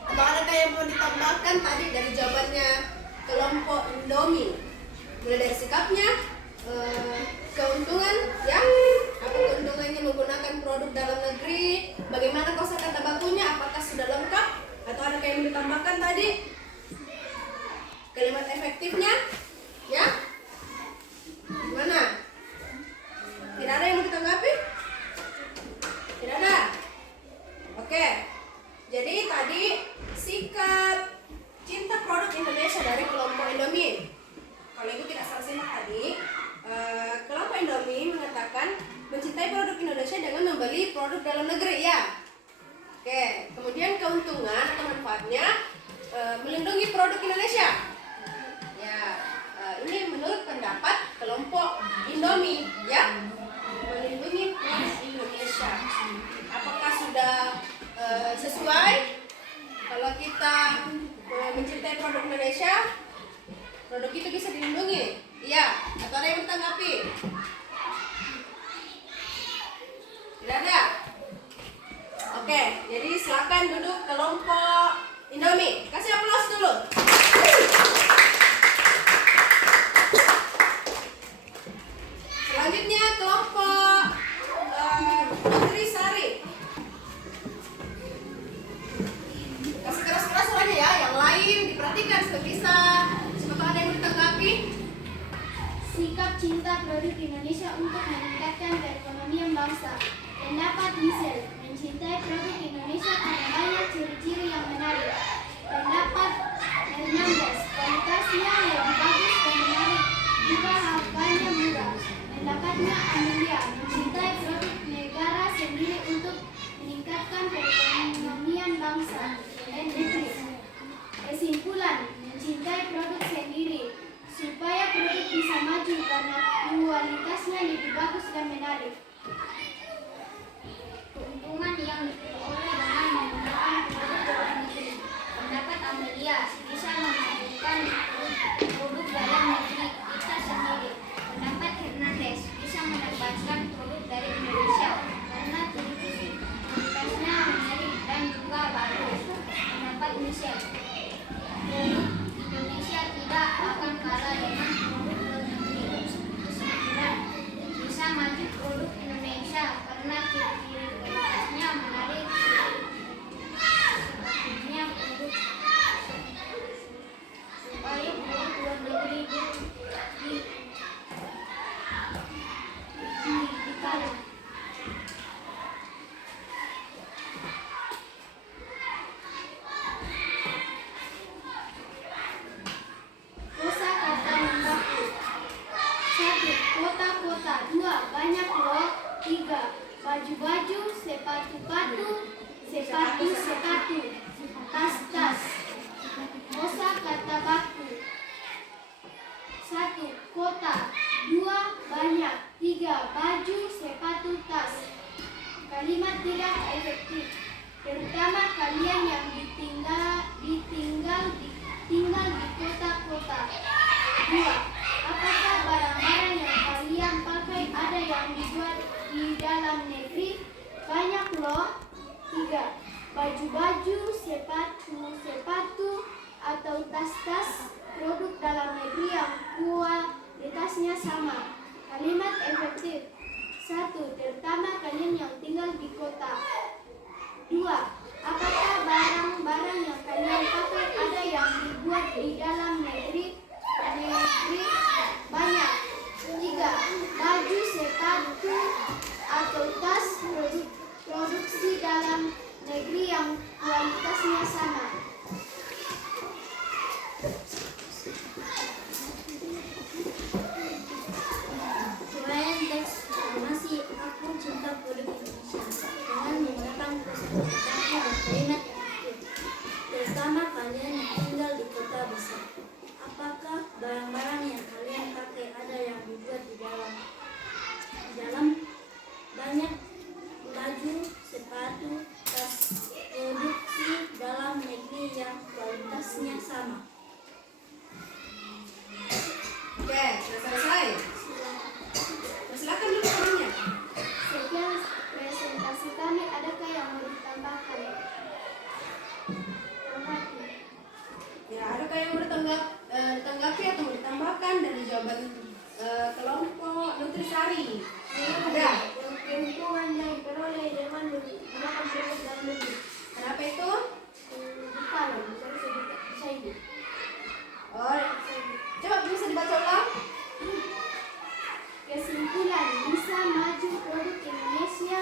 Atau adakah yang mau ditambahkan tadi dari jawabannya kelompok Indomie? Mulai dari sikapnya, keuntungan, ya, apa keuntungannya menggunakan produk dalam negeri, bagaimana kosakata bakunya, apakah sudah lengkap, atau adakah yang mau ditambahkan tadi? Kalimat efektifnya, ya? Gimana? Tidak ada yang mau ditanggapi? Tidak ada? Oke. Jadi tadi sikap cinta produk Indonesia dari kelompok Indomie. Kalau ibu tidak salah simak tadi, kelompok Indomie mengatakan mencintai produk Indonesia dengan membeli produk dalam negeri, ya. Oke. Kemudian keuntungan atau manfaatnya melindungi produk Indonesia. Ya. Ini menurut pendapat kelompok Indomie, ya, melindungi produk Indonesia. Apakah sudah sesuai? Kalau kita mencintai produk Indonesia, produk itu bisa dilindungi, iya? Atau ada yang menanggapi? Tidak ada? Oke, jadi silakan duduk kelompok Indomie. Kasih aplaus dulu. Selanjutnya kelompok Nutrisari. Kasih keras-keras suaranya, ya. Yang lain diperhatikan supaya bisa. Siapa ada yang mau ditanggapi? Sikap cinta produk Indonesia untuk meningkatkan perekonomian bangsa. Pendapat Michel, mencintai produk Indonesia karena banyak ciri-ciri yang menarik. Pendapat Hernandez, kualitasnya lebih bagus dan menarik, juga harganya murah. Pendapatnya Amelia, mencintai produk negara sendiri untuk meningkatkan perekonomian bangsa dan negeri. Kesimpulan, mencintai produk sendiri supaya produk bisa maju karena kualitasnya lebih bagus dan menarik. Keuntungan yang diperoleh dengan menggunakan produk dalam negeri. Pendapat Amelia, bisa memajukan produk dalam negeri kita sendiri. Pendapat Hernandez, bisa mendapatkan produk dari Indonesia karena ciri-ciri kualitasnya menarik dan juga bagus. Pendapat Michel, produk Indonesia tidak akan kalah dengan produk luar negeri. Kesimpulan, bisa maju tidak efektif, terutama kalian yang tinggal di kota-kota. 2. Apakah barang-barang yang kalian pakai ada yang dibuat di dalam negeri? Banyak loh. 3. Baju-baju, sepatu, atau tas-tas produk dalam negeri yang kualitasnya sama. Kalimat efektif. 1. Terutama kalian yang tinggal di kota. 2. Apakah barang-barang yang kalian pakai ada yang dibuat di dalam negeri? Banyak. 3. Baju, sepatu, atau tas produksi dalam negeri yang kualitasnya sama. Uraian teks proklamasi Aku Cinta Produk Indonesia dengan menggunakan kosakata dan kalimat efektif. Terutama kalian yang tinggal di kota besar. Apakah barang-barang yang kalian pakai ada yang dibuat di dalam banyak baju, sepatu, tas produksi dalam negeri yang kualitasnya sama. Oke, sudah selesai. Silakan dulu temannya. Sekian presentasi kami. Adakah yang mau ditambahkan? Ya, adakah yang mau ditanggapi atau mau ditambahkan dari jawaban kelompok Nutrisari? Ada. Keuntungan yang diperoleh dengan menggunakan produk dalam negeri. Kenapa itu? Kalau bisa ini. Oh, coba bisa dibaca ulang. Kesimpulan, bisa maju produk Indonesia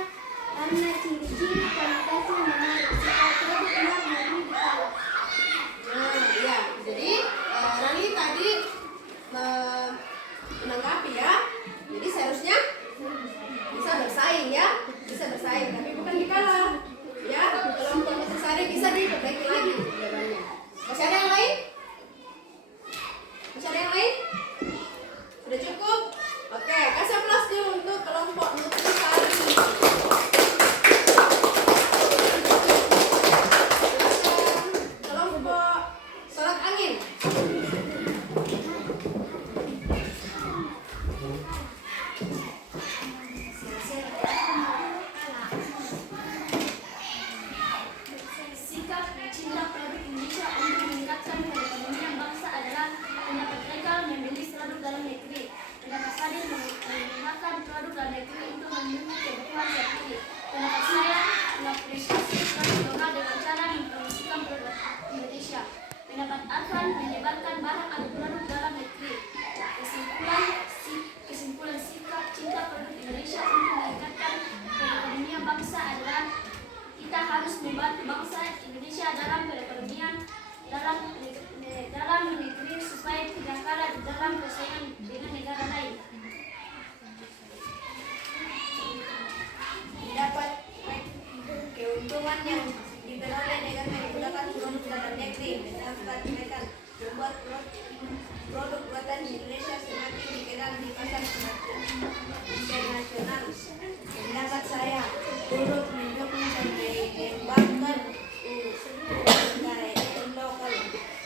karena ciri-ciri kualitasnya menarik serta produk luar negeri dikalah. Nah, ya. Jadi Rani tadi menanggapi ya. Jadi seharusnya bisa bersaing ya, bisa bersaing, tapi bukan dikalah. Ya, kelompok Nutrisari bisa diperbaiki lagi jawabannya. Masih ada yang lain? Masih ada yang lain? Sudah cukup? Oke, kasih aplaus dulu untuk kelompok Nutrisari. Kelompok Tolak Angin. Sikap cinta produk Indonesia untuk meningkatkan perekonomian bangsa adalah pendapat legal membeli produk dalam negeri. Pendapat Fadil menggunakan produk dalam negeri untuk memenuhi kebutuhan sehari-hari. Pendapat saya mengapresiasi produk lokal dengan cara mempromosikan produk Indonesia. Pendapat Arfan menyebarkan barang atau produk dalam negeri. Kesimpulan sikap cinta produk Indonesia untuk meningkatkan perekonomian bangsa adalah kita harus membantu bangsa Indonesia dalam perekonomian dalam negeri supaya tidak kalah dalam persaingan dengan negara lain. Dapat keuntungan yang diperoleh dengan menggunakan produk dalam negeri dengan membuat produk buatan Indonesia semakin dikenal di pasar internasional. Pendapat saya turut mendukung dan mengembangkan UMKM lokal.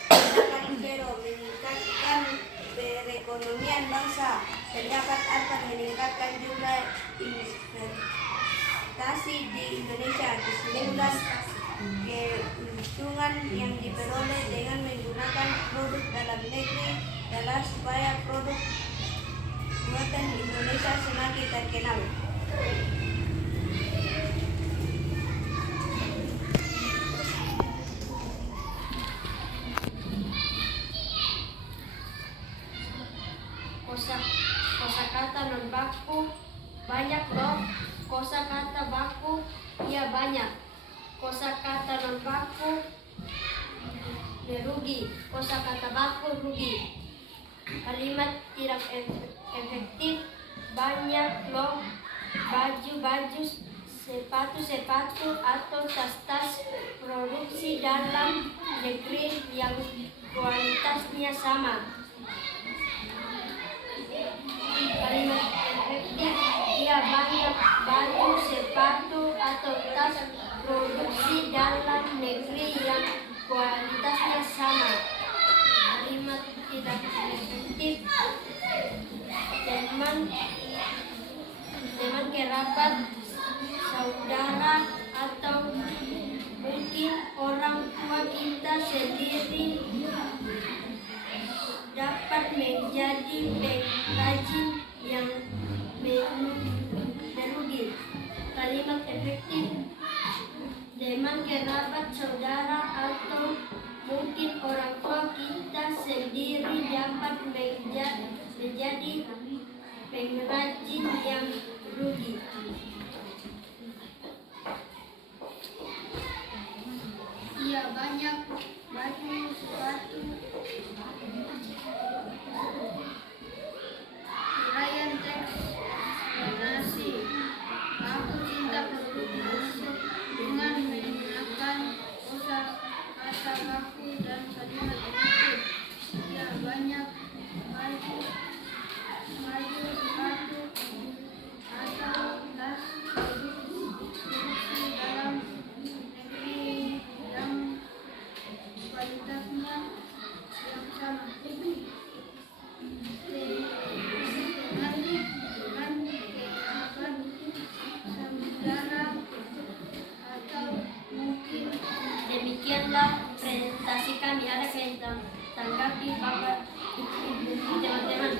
Pendapat Vero meningkatkan perekonomian bangsa. Pendapat Arfan meningkatkan jumlah investasi di Indonesia. Kesimpulan, keuntungan yang diperoleh dengan menggunakan produk dalam negeri adalah supaya produk buatan Indonesia semakin terkenal. Kosakata non baku banyak loh. Kosakata baku iya banyak. Kosakata non baku merugi. Kosakata baku rugi. Kalimat tidak efektif banyak loh. Baju-baju, sepatu-sepatu atau tas-tas produksi dalam negeri yang kualitasnya sama. Kalimat efektif iya Ia banyak baju, sepatu, atau tas produksi dalam negeri yang kualitasnya sama. Kalimat tidak efektif. Teman kerabat, saudara, atau mungkin orang tua kita sendiri dapat menjadi pengrajin yang merugi. Kalimat efektif. Teman kerabat, saudara, atau mungkin orang tua kita sendiri dapat menjadi pengrajin yang rugi. Ia banyak baju, sepatu, Ryan teks donasi. Aku cinta produk Indonesia dengan menggunakan kata kaku dan kalimat efektif. Ia banyak baju, sepatu, atau tas produksi dalam negeri yang kualitasnya yang sama. Demikianlah presentasi kami. Ada yang tanggapi Bapak Ibu teman-teman?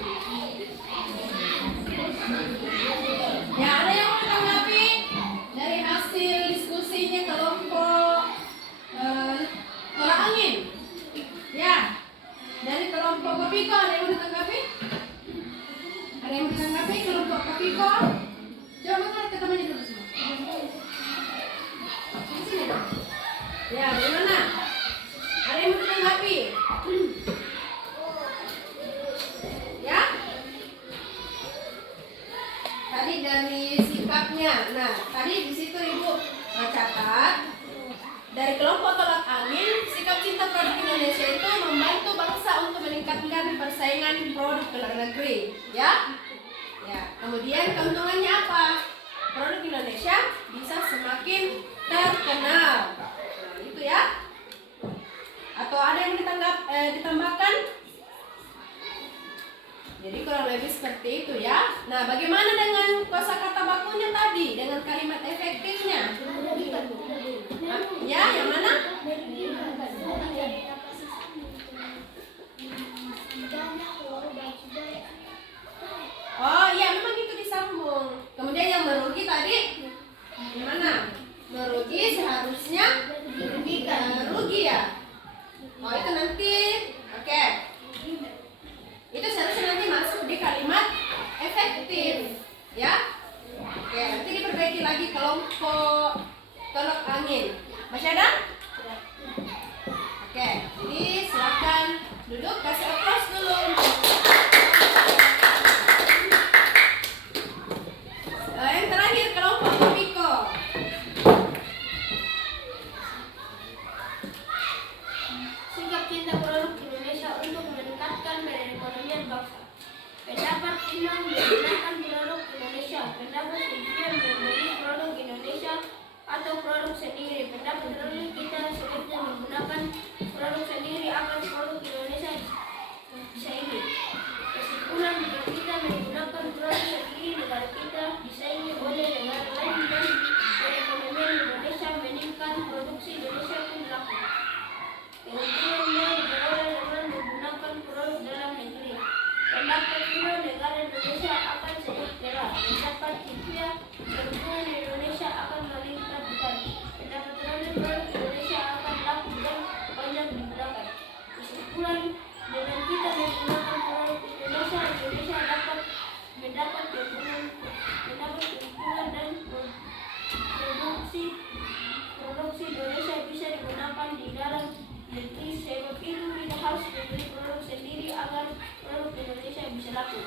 Ya, ada yang mau tanggapi dari hasil diskusinya kelompok tolak angin? Ya, dari kelompok Kopiko ada yang mau ditanggapi? Ada yang mau ditanggapi kelompok Kopiko? Coba kan ke temannya dulu semua. Di sini dong. Ya, gimana? Ada yang mau ditanggapi? Ya? Tadi dari sikapnya. Nah, tadi di situ Ibu catat dari kelompok tolak angin, sikap cinta produk Indonesia itu membantu bangsa untuk meningkatkan persaingan produk ke luar negeri, ya? Ya, kemudian keuntungannya apa? Produk Indonesia bisa semakin terkenal. Nah, itu ya. Atau ada yang ditambahkan? Jadi kurang lebih seperti itu ya. Nah, bagaimana dengan kosakata bakunya tadi? Dengan kalimat efektifnya? Ya, yang mana? Oh iya, memang itu disambung. Kemudian yang merugi tadi gimana? Merugi seharusnya rugi ya. Oh itu nanti, oke. Itu seharusnya nanti masuk di kalimat efektif, ya. Oke, nanti diperbaiki lagi kelompok tolak angin. Masih ada? Oke, jadi silakan duduk, kasih aplaus dulu. Yang terakhir kelompok Kopiko. Sikap cinta produk Indonesia untuk meningkatkan perekonomian bangsa. Pendapat Imam menggunakan produk Indonesia. Pendapat Imam membeli produk Indonesia atau produk sendiri. Pendapat Roli kita sebaiknya menggunakan produk sendiri agar produk Indonesia disaingi. Kesimpulan, jika kita menggunakan produk sendiri, negara kita disaingi oleh negara lain dan perekonomian Indonesia meningkat, produksi Indonesia pun laku. Keuntungannya diperoleh dengan menggunakan produk dalam negeri. Pendapat kedua, negara Indonesia akan sejahtera. Pendapat ketiga, keuntungan Indonesia akan meningkat besar. Pendapat terakhir, produk Indonesia akan laku dan banyak digunakan. Kesimpulan, dengan kita menggunakan produk Indonesia, Indonesia dapat mendapat keuntungan dan produksi Indonesia bisa digunakan di dalam negeri. Sebab itu kita harus membeli produk sendiri agar produk Indonesia bisa laku.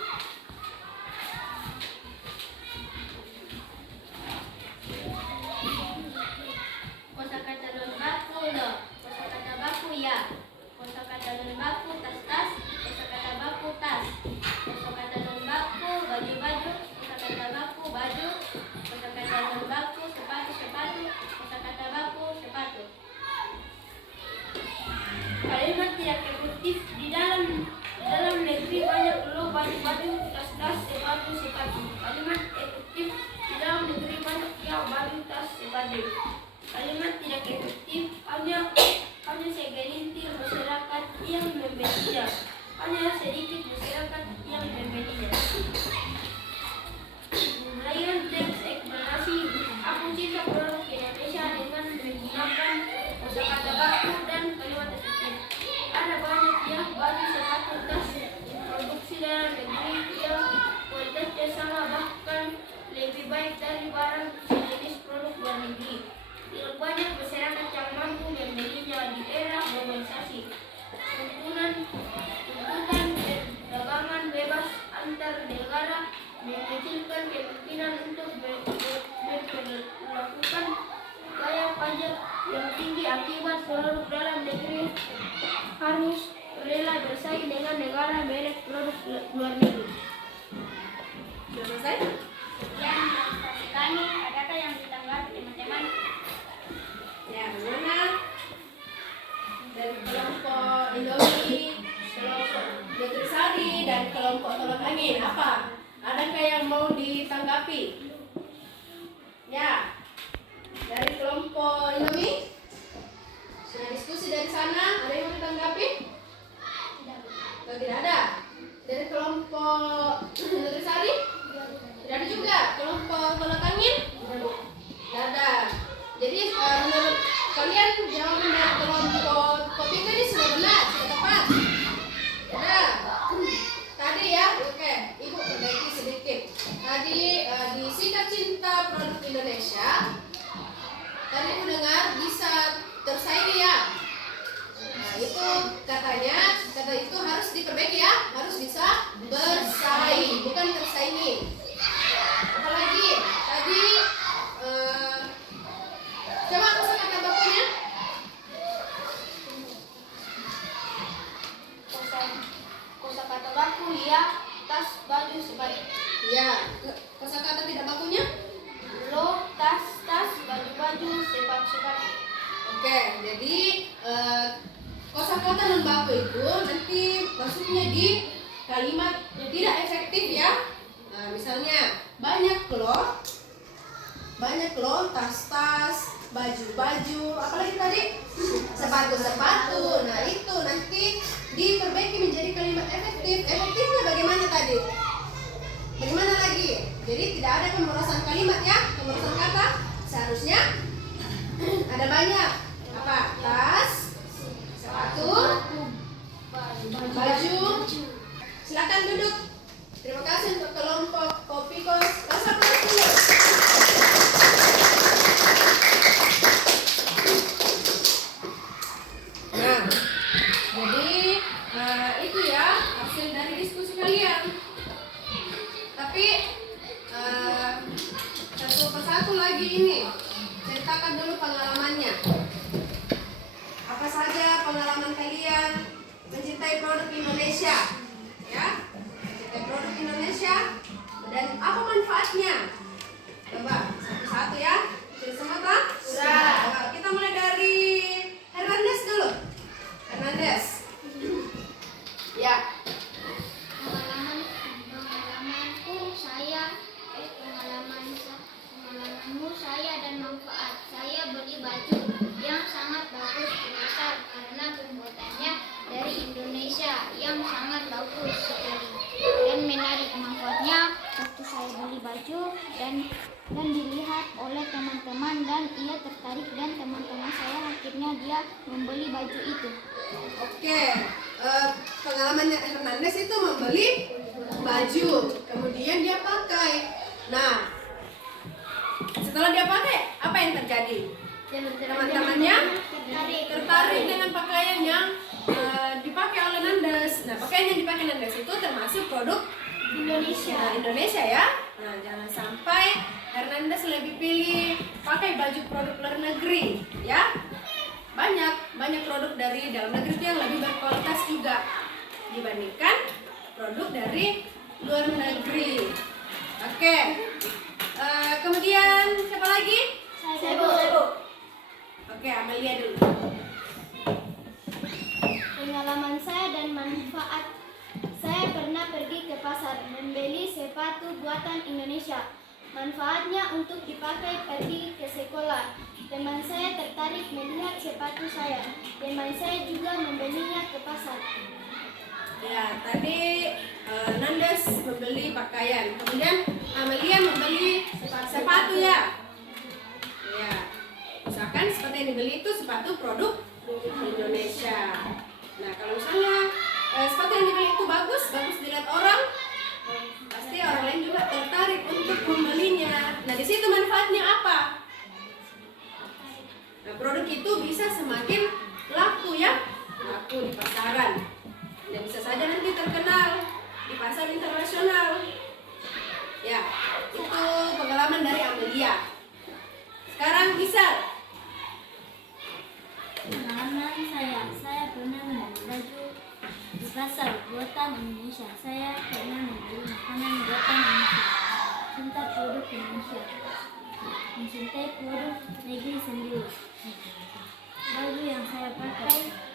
tadi. Kalimat tidak efektif hanya segelintir masyarakat yang membelinya. Hanya sedikit masyarakat yang membelinya. Dengan teks eksplanasi, aku cinta produk Indonesia dengan menggunakan kosakata baku dan kalimat efektif. Ada banyak ya baju sepatu tas produksi dalam negeri yang kualitasnya sama bahkan lebih baik dari barang sejenis produk luar negeri. Tidak banyak masyarakat yang mampu membelinya di era globalisasi. Tuntutan perdagangan bebas antar negara mengecilkan kemungkinan untuk memperlakukan gaya pajak yang tinggi akibat produk dalam negeri harus rela bersaing dengan negara merek produk luar negeri. Sudah selesai? Sekian presentasi kami. Adakah yang ditanggapi teman-teman? Ya, bagaimana? Dari kelompok Indomie, kelompok Nutrisari, dan kelompok Tolak Angin, apa? Adakah yang mau ditanggapi? Ya, dari kelompok Indomie sudah diskusi dari sana. Ada yang mau ditanggapi? Tidak ada. Dari kelompok Nutrisari? Tidak ada juga. Kelompok Tolak Angin? Tidak ada. Jadi menurut kalian jawaban dari kelompok kopi ini sudah benar, sudah tepat. Ya. Tadi ya, oke, Ibu perbaiki sedikit. Tadi di Sikap Cinta Produk Indonesia, tadi Ibu dengar bisa tersaingi ya. Nah, itu katanya, kata itu harus diperbaiki ya, harus bisa bersaing, bukan tersaingi. Apalagi tadi coba kosakata bakunya. Kosakata baku ya, tas baju sepatu. Ya, kosakata tidak bakunya. Lo tas baju sepatu. Oke, jadi kosakata non baku itu nanti masuknya di kalimat yang tidak efektif ya. Nah, misalnya banyak loh tas-tas, baju-baju, apalagi tadi sepatu-sepatu. Nah, itu nanti diperbaiki menjadi kalimat efektif. Efektifnya bagaimana tadi? Bagaimana lagi? Jadi tidak ada pemrosesan kalimat ya, pemrosesan kata. Seharusnya ada banyak. Apa? Tas, sepatu, baju. Silakan duduk. Terima kasih untuk kelompok Kopikos Rasa Pelaku. Nah, jadi itu ya hasil dari diskusi kalian. Tapi satu persatu lagi ini, ceritakan dulu pengalamannya. Apa saja pengalaman kalian mencintai produk Indonesia? Ya, mencintai produk Indonesia dan apa manfaatnya? Coba satu-satu ya. Sudah semua tak? Sudah. Kita mulai dari Hernandez dulu. Hernandez. Ya. Pengalamanmu saya dan manfaat. Saya beli baju yang sangat bagus di pasar karena pembuatannya dari Indonesia yang sangat bagus sekali dan menarik. Manfaatnya waktu saya beli baju dan dilihat oleh teman-teman dan ia tertarik dan teman-teman saya akhirnya dia membeli baju itu. Oke, pengalamannya Hernandez itu membeli baju, kemudian dia pakai. Nah, setelah dia pakai, apa yang terjadi? Teman-temannya tertarik dengan pakaian yang dipakai oleh Nandes. Nah, pakaian yang dipakai Nandes itu termasuk produk Indonesia ya. Nah, jangan sampai Hernandez lebih pilih pakai baju produk luar negeri ya. Banyak produk dari dalam negeri itu yang lebih berkualitas juga dibandingkan produk dari luar negeri. Oke. Kemudian siapa lagi? Saya Bu. Oke, Amelia dulu. Pengalaman saya dan manfaat. Saya pernah pergi ke pasar membeli sepatu buatan Indonesia. Manfaatnya untuk dipakai pergi ke sekolah. Teman saya tertarik melihat sepatu saya. Teman saya juga membelinya ke pasar. Ya, tadi Nandes membeli pakaian, kemudian Amelia membeli sepatu ya. Ya, misalkan sepatu yang dibeli itu sepatu produk Indonesia. Nah, kalau misalnya sepatu yang dibeli itu bagus dilihat orang, pasti orang lain juga tertarik untuk membelinya. Nah, di situ manfaatnya apa? Nah, produk itu bisa semakin laku ya, laku di pasaran. Dan bisa saja nanti terkenal di pasar internasional. Ya, itu pengalaman dari Amelia. Sekarang bisa. Pengalaman saya pernah membeli baju di pasar buatan Indonesia. Saya pernah membeli makanan buatan Indonesia. Cinta produk Indonesia. Mencintai produk negeri sendiri. Baju yang saya pakai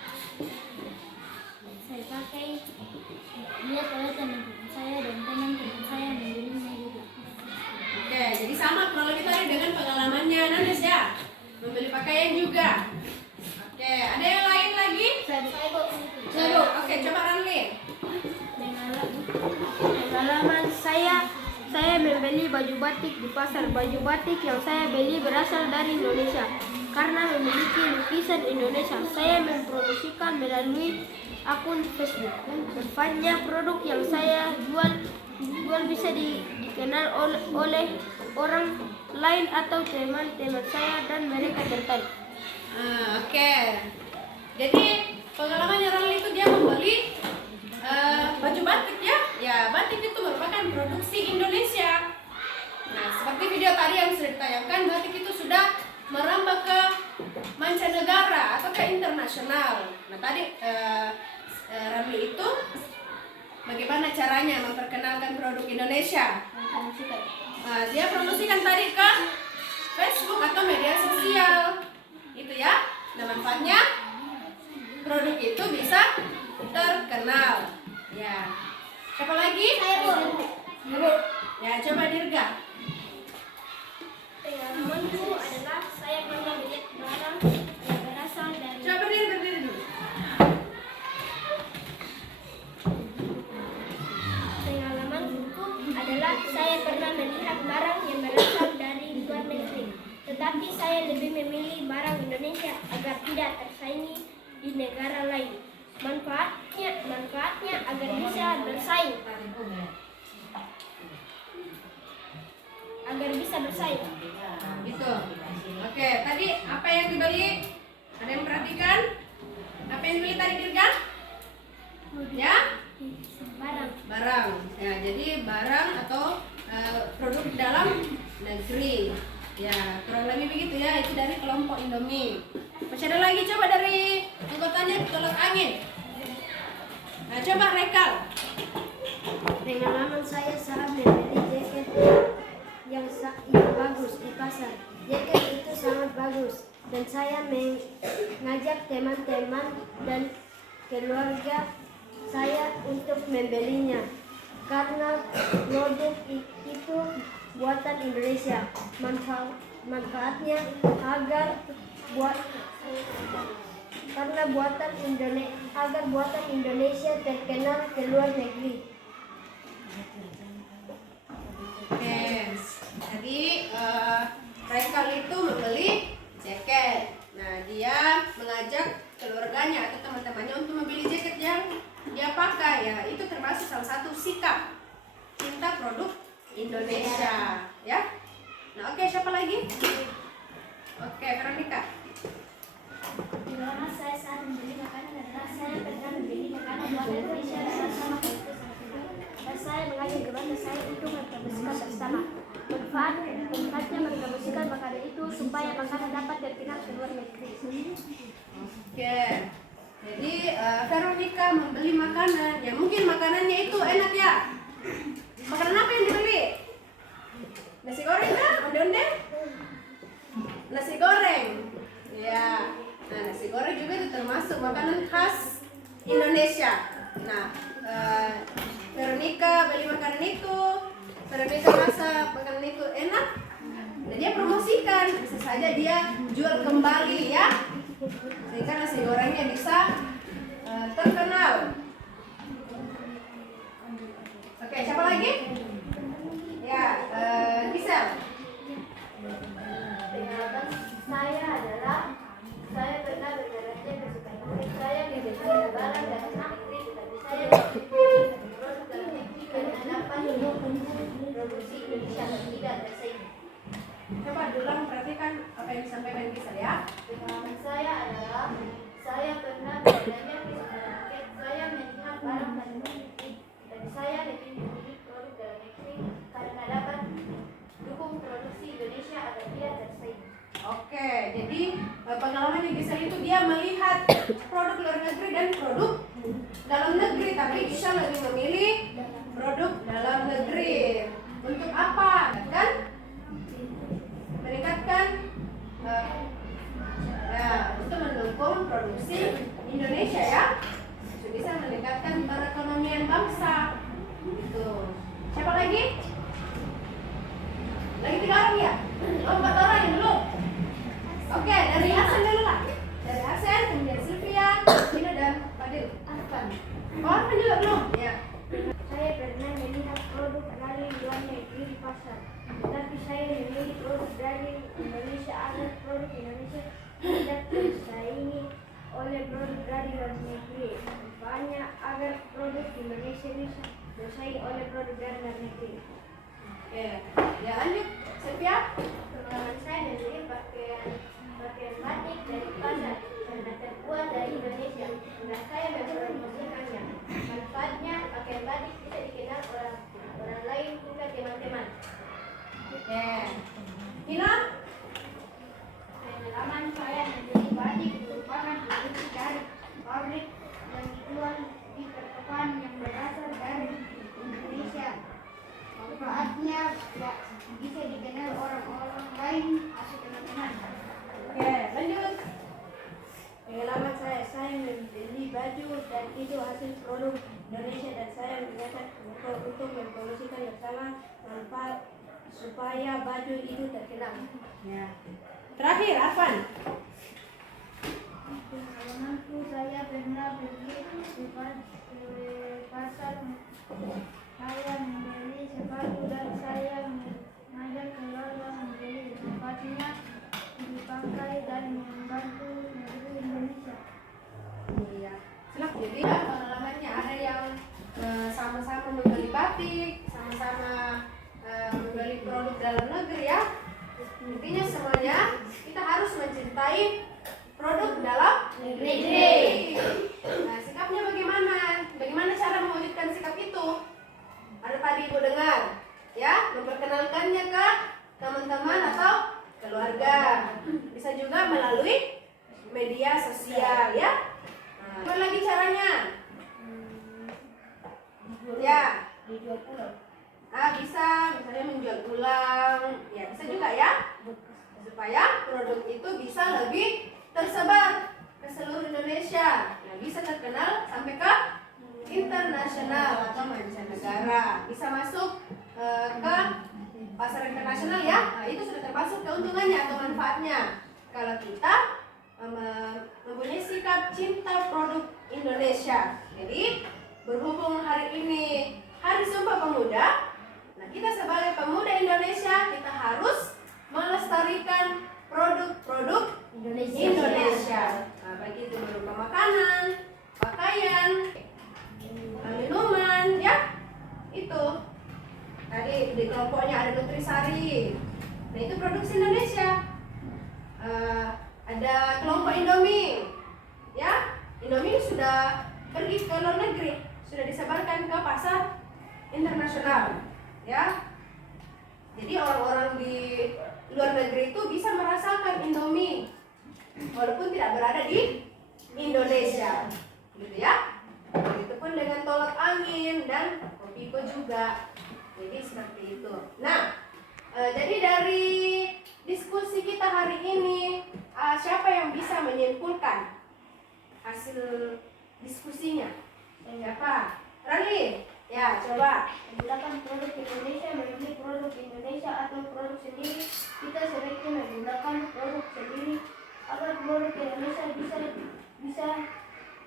lihat oleh teman-teman saya dan teman-teman saya membelinya juga. Oke, jadi sama kurang lebih tadi dengan pengalamannya Nandes ya. Membeli pakaian juga. Oke, ada yang lain lagi? Saya. Oke, coba Ranli. Pengalaman saya membeli baju batik di pasar. Baju batik yang saya beli berasal dari Indonesia. Karena memiliki lukisan Indonesia, saya mempromosikan melalui akun Facebook. Manfaatnya produk yang saya jual bisa dikenal oleh orang lain atau teman-teman saya dan mereka tertarik. Oke. Jadi pengalamannya Ranli itu dia membeli baju batik ya. Ya, batik itu merupakan produksi Indonesia. Nah, seperti video tadi yang sudah ditayangkan, batik itu sudah merambah ke mancanegara atau ke internasional. Nah, tadi Ranli itu bagaimana caranya memperkenalkan produk Indonesia? Dia promosikan tadi ke Facebook atau media sosial. Itu ya. Nah, manfaatnya produk itu bisa terkenal. Ya. Siapa lagi? Bu. Ya, coba Dirga. Pengalamanku adalah saya pernah melihat barang yang berasal dari Coba berdiri dulu. Pengalamanku adalah saya pernah melihat barang yang berasal dari luar negeri. Tetapi saya lebih memilih barang Indonesia agar tidak tersaingi di negara lain. Manfaatnya agar bisa bersaing. Gitu. Oke, tadi apa yang dibeli? Ada yang perhatikan? Apa yang dibeli tadi Dirga? Ya? Barang. Ya, jadi barang atau produk dalam negeri. Ya, kurang lebih begitu ya. Itu dari kelompok Indomie. Masih ada lagi coba dari anggotanya Tolak Angin. Nah, coba Rekal. Pengalaman saya saat membeli jaket yang bagus di pasar. Jaket itu sangat bagus dan saya mengajak teman-teman dan keluarga saya untuk membelinya karena produk itu buatan Indonesia. Manfaatnya agar buatan Indonesia terkenal ke luar negeri. Oke, tadi Rekal itu membeli jaket. Nah, dia mengajak keluarganya atau teman-temannya untuk membeli jaket yang dia pakai. Ya, itu termasuk salah satu sikap cinta produk Indonesia. Ya. Nah, oke, siapa lagi? Oke, Veronica. Pengalaman saya saat membeli makanan adalah saya pernah membeli makanan buatan Indonesia bersama keluarga dan saya mengajak keluarga saya untuk mempromosikan bersama. Manfaatnya mempromosikan makanan itu supaya makanan dapat terkenal ke luar negeri. Oke. Jadi Veronica membeli makanan. Ya, mungkin makanannya itu enak ya. Makanan apa yang dibeli? Nasi goreng kan? Onde-onde? Nasi goreng. Ya. Nah, nasi goreng juga itu termasuk makanan khas Indonesia. Nah, Veronica beli makanan itu pada mereka rasa makanan itu enak, dan dia promosikan, bisa saja dia jual kembali ya, sehingga nasi gorengnya bisa terkenal. Oke, siapa lagi? Ya, Gisel. Pengalaman saya adalah saya pernah berjalan-jalan ke supermarket. Saya membeli barang dari negeri, tetapi saya produk dalam negeri karena dapat produksi Indonesia dan tidak tersaing. Coba ulang perhatikan apa yang disampaikan Gisel ya. Pengalaman saya adalah saya pernah berjalan ke supermarket. Saya melihat barang dari negeri, tetapi saya lebih memilih produk dalam negeri karena dapat dukung produksi Indonesia agar tidak tersaing. Oke, jadi pengalaman yang Gisel itu dia melihat produk luar negeri dan produk dalam negeri, tapi Gisel lebih memilih produk dalam negeri. Untuk apa? Kan meningkatkan untuk mendukung produksi Indonesia ya, bisa meningkatkan perekonomian bangsa. Gitu. Siapa lagi? Lagi 3 orang ya? Oh, 4 orang ya dulu. Oke, dari Arsen dulu lah. Dari Arsen, kemudian Sylvia, Vino dan Fadil. Arfan. Oh, Arfan juga belum? Ya. Saya pernah melihat produk dari luar negeri di pasar, tetapi saya memilih produk dari Indonesia agar produk Indonesia tidak tersaingi oleh produk dari luar negeri. Manfaatnya agar produk Indonesia bisa bersaing oleh produk dari luar negeri. Oke, ya lanjut. Sylvia? Pengalaman saya membeli pakaian batik dari pasar karena terbuat dari Indonesia dan saya mempromosikannya. Manfaatnya pakaian batik bisa dikenal orang lain juga teman-teman. Oke. Vino? Pengalaman saya membeli batik merupakan produksi dari pabrik yang dijual di pertokoan yang berasal dari Indonesia. Manfaatnya bisa dikenal orang-orang lain atau teman-teman. Oke, lanjut. Pengalaman saya membeli baju dan itu hasil produk Indonesia dan saya mengajak untuk mempromosikan bersama manfaat supaya baju itu terkenal. Ya. Terakhir, Arfan. Pengalamanku saya pernah pergi ke pasar. Saya membeli sepatu dan saya mengajak keluarga membeli sepatunya dipakai dan membantu negeri Indonesia. Iya. Silakan. Jadi ya, pengalamannya ada yang sama-sama membeli batik, sama-sama membeli produk dalam negeri ya. Intinya semuanya kita harus mencintai produk dalam negeri. Nah, sikapnya bagaimana? Bagaimana cara mewujudkan sikap itu? Ada tadi Ibu dengar, ya, memperkenalkannya ke teman-teman atau keluarga. Bisa juga melalui media sosial, ya. Nah, apa lagi caranya? Ya, Dijual pulang. bisa misalnya menjual ulang, ya bisa juga ya, supaya produk itu bisa lebih tersebar ke seluruh Indonesia. Nah, bisa terkenal sampai ke internasional atau mancanegara, bisa masuk ke pasar internasional ya. Nah, itu sudah termasuk keuntungannya atau manfaatnya kalau kita mempunyai sikap cinta produk Indonesia. Jadi berhubung hari ini Hari Sumpah Pemuda, nah kita sebagai pemuda Indonesia kita harus melestarikan produk-produk Indonesia. Nah, baik itu berupa makanan, pakaian, minuman, ya. Itu tadi di kelompoknya ada Nutrisari. Nah, itu produksi Indonesia. Ada kelompok Indomie, ya. Indomie sudah pergi ke luar negeri, sudah disebarkan ke pasar internasional, ya. Jadi orang-orang di luar negeri itu bisa merasakan Indomie walaupun tidak berada di Indonesia, gitu ya. Begitupun dengan tolak angin dan Kopiko juga. Jadi seperti itu. Nah, jadi dari diskusi kita hari ini, siapa yang bisa menyimpulkan hasil diskusinya? Siapa? Rani, Ya, coba. Menggunakan produk Indonesia, membeli produk Indonesia atau produk sendiri. Kita sebaiknya menggunakan produk sendiri agar produk Indonesia bisa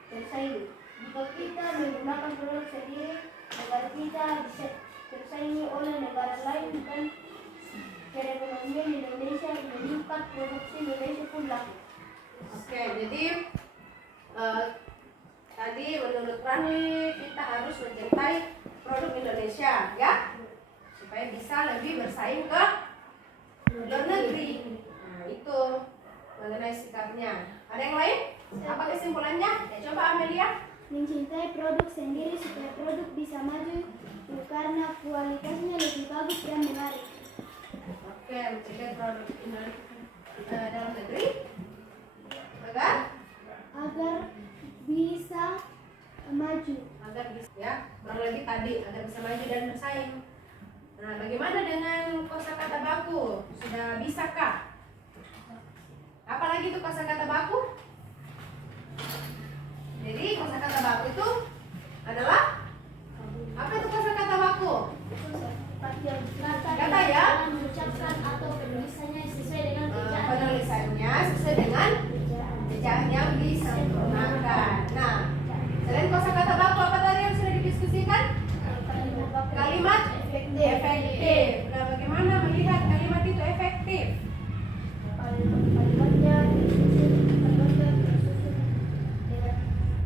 bersaing. Jika kita menggunakan produk sendiri, negara kita bisa tersaingi oleh negara lain dan perekonomian Indonesia meningkat, produksi Indonesia pun laku. Oke, jadi tadi menurut Rani kita harus mencintai produk Indonesia, ya, supaya bisa lebih bersaing ke luar negeri. Nah, itu mengenai sikapnya. Ada yang lain? Apa kesimpulannya? Ya, coba Amelia. Mencintai produk sendiri supaya produk bisa maju karena kualitasnya lebih bagus dan menarik. Oke, mencintai produk dalam negeri Agar bisa maju. agar bisa, ya, kurang lebih tadi agar bisa maju dan bersaing. Nah, bagaimana dengan kosakata baku? Sudah bisakah? Apalagi itu kosakata baku? Jadi kosakata baku itu adalah apa itu kosakata baku? Kata ya, Mengucapkan atau penulisannya sesuai dengan penulisannya sesuai dengan ejaan yang disempurnakan. Nah, selain kosakata baku apa tadi yang sudah didiskusikan? Kalimat efektif. Nah, bagaimana melihat kalimat itu efektif? Kalimatnya tersusun dengan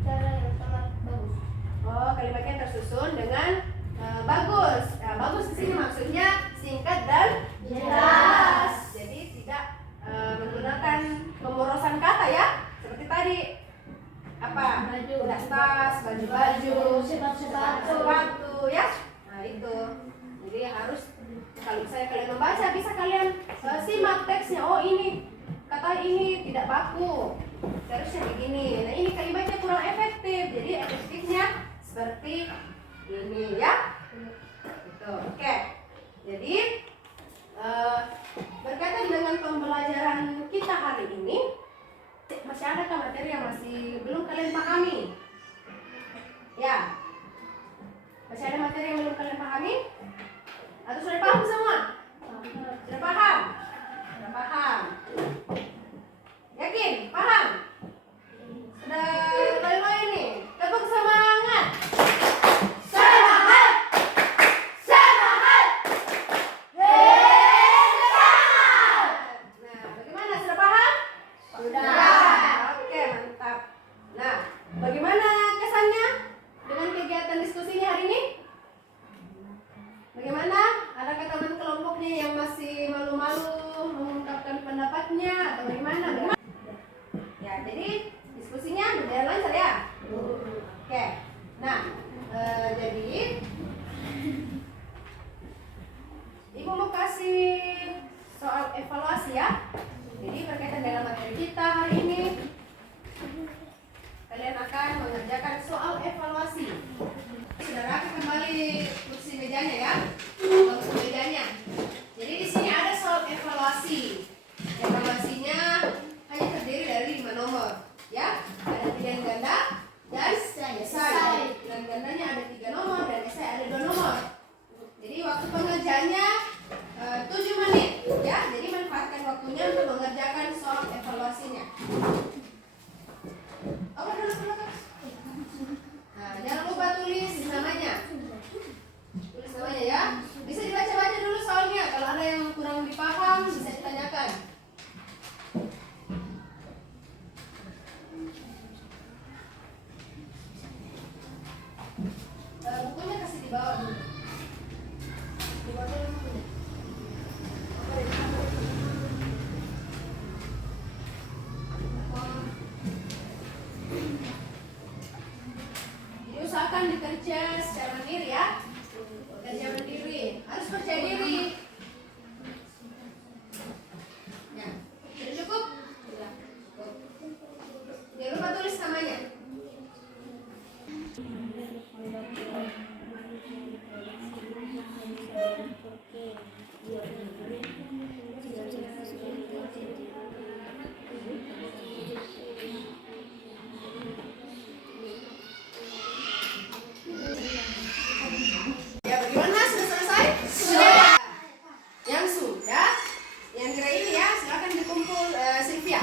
cara yang sangat bagus. Oh, kalimatnya tersusun dengan bagus. Nah, bagus di sini maksudnya singkat dan jelas. Jadi tidak menggunakan pemborosan kata, ya. Seperti tadi apa? Tas, baju-baju, sepatu, ya. Nah, itu. Jadi harus kalau misalnya kalian membaca bisa kalian simak teksnya. Oh, ini kata ini tidak baku. Seharusnya begini. Nah, ini kalimatnya kurang efektif. Jadi efektifnya seperti ini, ya. Gitu. Oke. Jadi berkaitan dengan pembelajaran kita hari ini, masih adakah materi yang masih belum kalian pahami? Ya. Masih ada materi yang belum kalian pahami? Atau sudah paham semua? Sudah paham? Sudah paham? Yakin? Paham? Sudah loyo-loyo nih? Tepuk semangat! Semangat! Semangat! Semangat! Nah, bagaimana? Sudah paham? Sudah. Oke, mantap. Nah, bagaimana kesannya dengan kegiatan diskusinya hari ini? Bagaimana? Adakah teman kelompoknya yang masih malu-malu mengungkapkan pendapatnya atau bagaimana? Ya, jadi diskusinya berjalan lancar, ya? Oke. Nah, jadi Ibu mau kasih soal evaluasi, ya. Jadi berkaitan dengan materi kita hari ini, kalian akan mengerjakan soal evaluasi. Saudara kembali kursi mejanya, ya. Kursi mejanya. Jadi di sini ada soal evaluasi. Evaluasinya hanya terdiri dari 5 nomor, ya. Ada pilihan ganda dan esai. Pilihan gandanya ada 3 nomor dan esai ada 2 nomor. Jadi waktu pengerjaannya 7 menit, ya. Jadi manfaatkan waktunya untuk mengerjakan soal evaluasinya. Oke, dulu. Nah, jangan lupa tulis namanya. Tulis namanya, ya. Bisa dibaca-baca dulu soalnya. Kalau ada yang kurang dipaham bisa ditanyakan. Bukunya kasih di bawah dulu. Di bawah dulu bukunya. Jadi usahakan bekerja secara mandiri, ya. Bekerja mandiri. Harus percaya diri. Ya. Sudah cukup? Sudah. Cukup. Jangan lupa tulis namanya. kumpul Sylvia.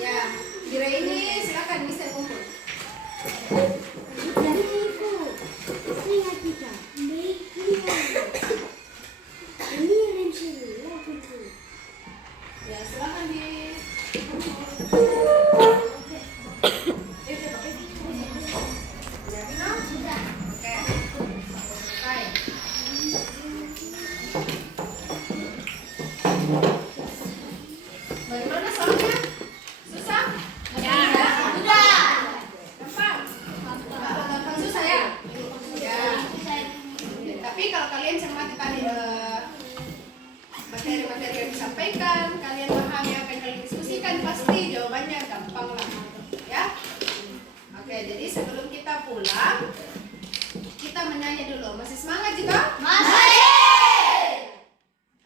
Ya, Gira ini silakan bisa kumpul. Ya, silakan di bagaimana soalnya? Susah? Ya. Gampang? Gampang susah ya? Ya. Tapi kalau kalian cermati tadi materi-materi yang disampaikan, kalian pahami apa yang kalian diskusikan, pasti jawabannya gampang lah. Ya? Oke, jadi sebelum kita pulang, kita menyanyi dulu. Masih semangat juga? Masih!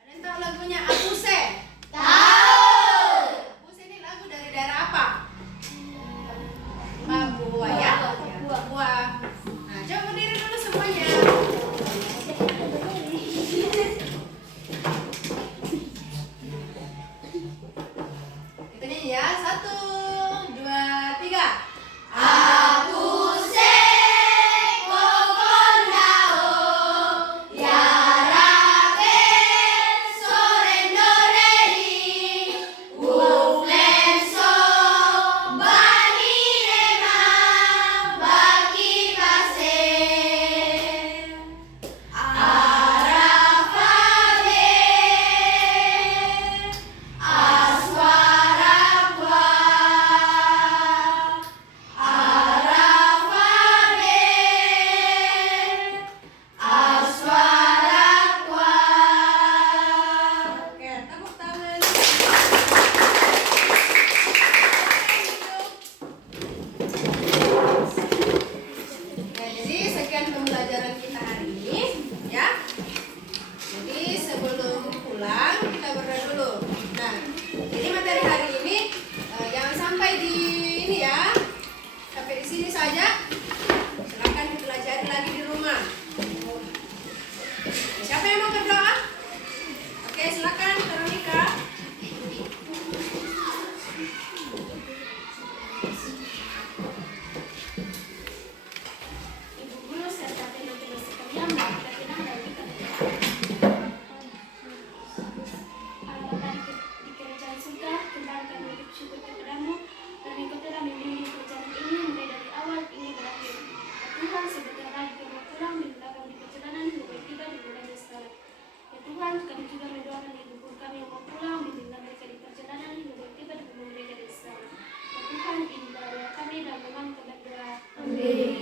Ada yang tahu lagunya Apuse? Apuse ini lagu dari daerah apa? Papua ya? Papua. Nah, coba berdiri dulu semuanya. Kita nyanyi ya. 1, 2, 3. Apuse kokondao yarabe sorendoreri uflenso banirema bakipase arafabe aswarakwa arafabe aswarakwa. Oke, tepuk tangan. Ya, jadi sekian pembelajaran kita hari ini, ya. Jadi sebelum pulang kita berdoa dulu. Nah, jadi materi hari ini jangan sampai di ini ya, sampai di sini saja. Silakan dipelajari lagi di rumah. Siapa yang mau berdoa? Oke, silakan Veronica. Ibu guru serta teman-teman sekalian, mari kita tenang dan kita Allah tadi di kerajaan surga, kembali kami ucap syukur kepadamu, dan Engkau telah membimbing perjalanan ini mulai dari awal hingga berakhir. Ya Tuhan, sebentar lagi kami mau pulang, bimbinglah kami di perjalanan hingga tiba di bulan sekarang. Ya Tuhan, kami juga mendoakan ibu guru kami yang mau pulang, bimbinglah mereka di perjalanan hingga tiba di bulan mereka di sekarang. Ya Tuhan, inilah doa kami dan mohon kami berdoa. Amin.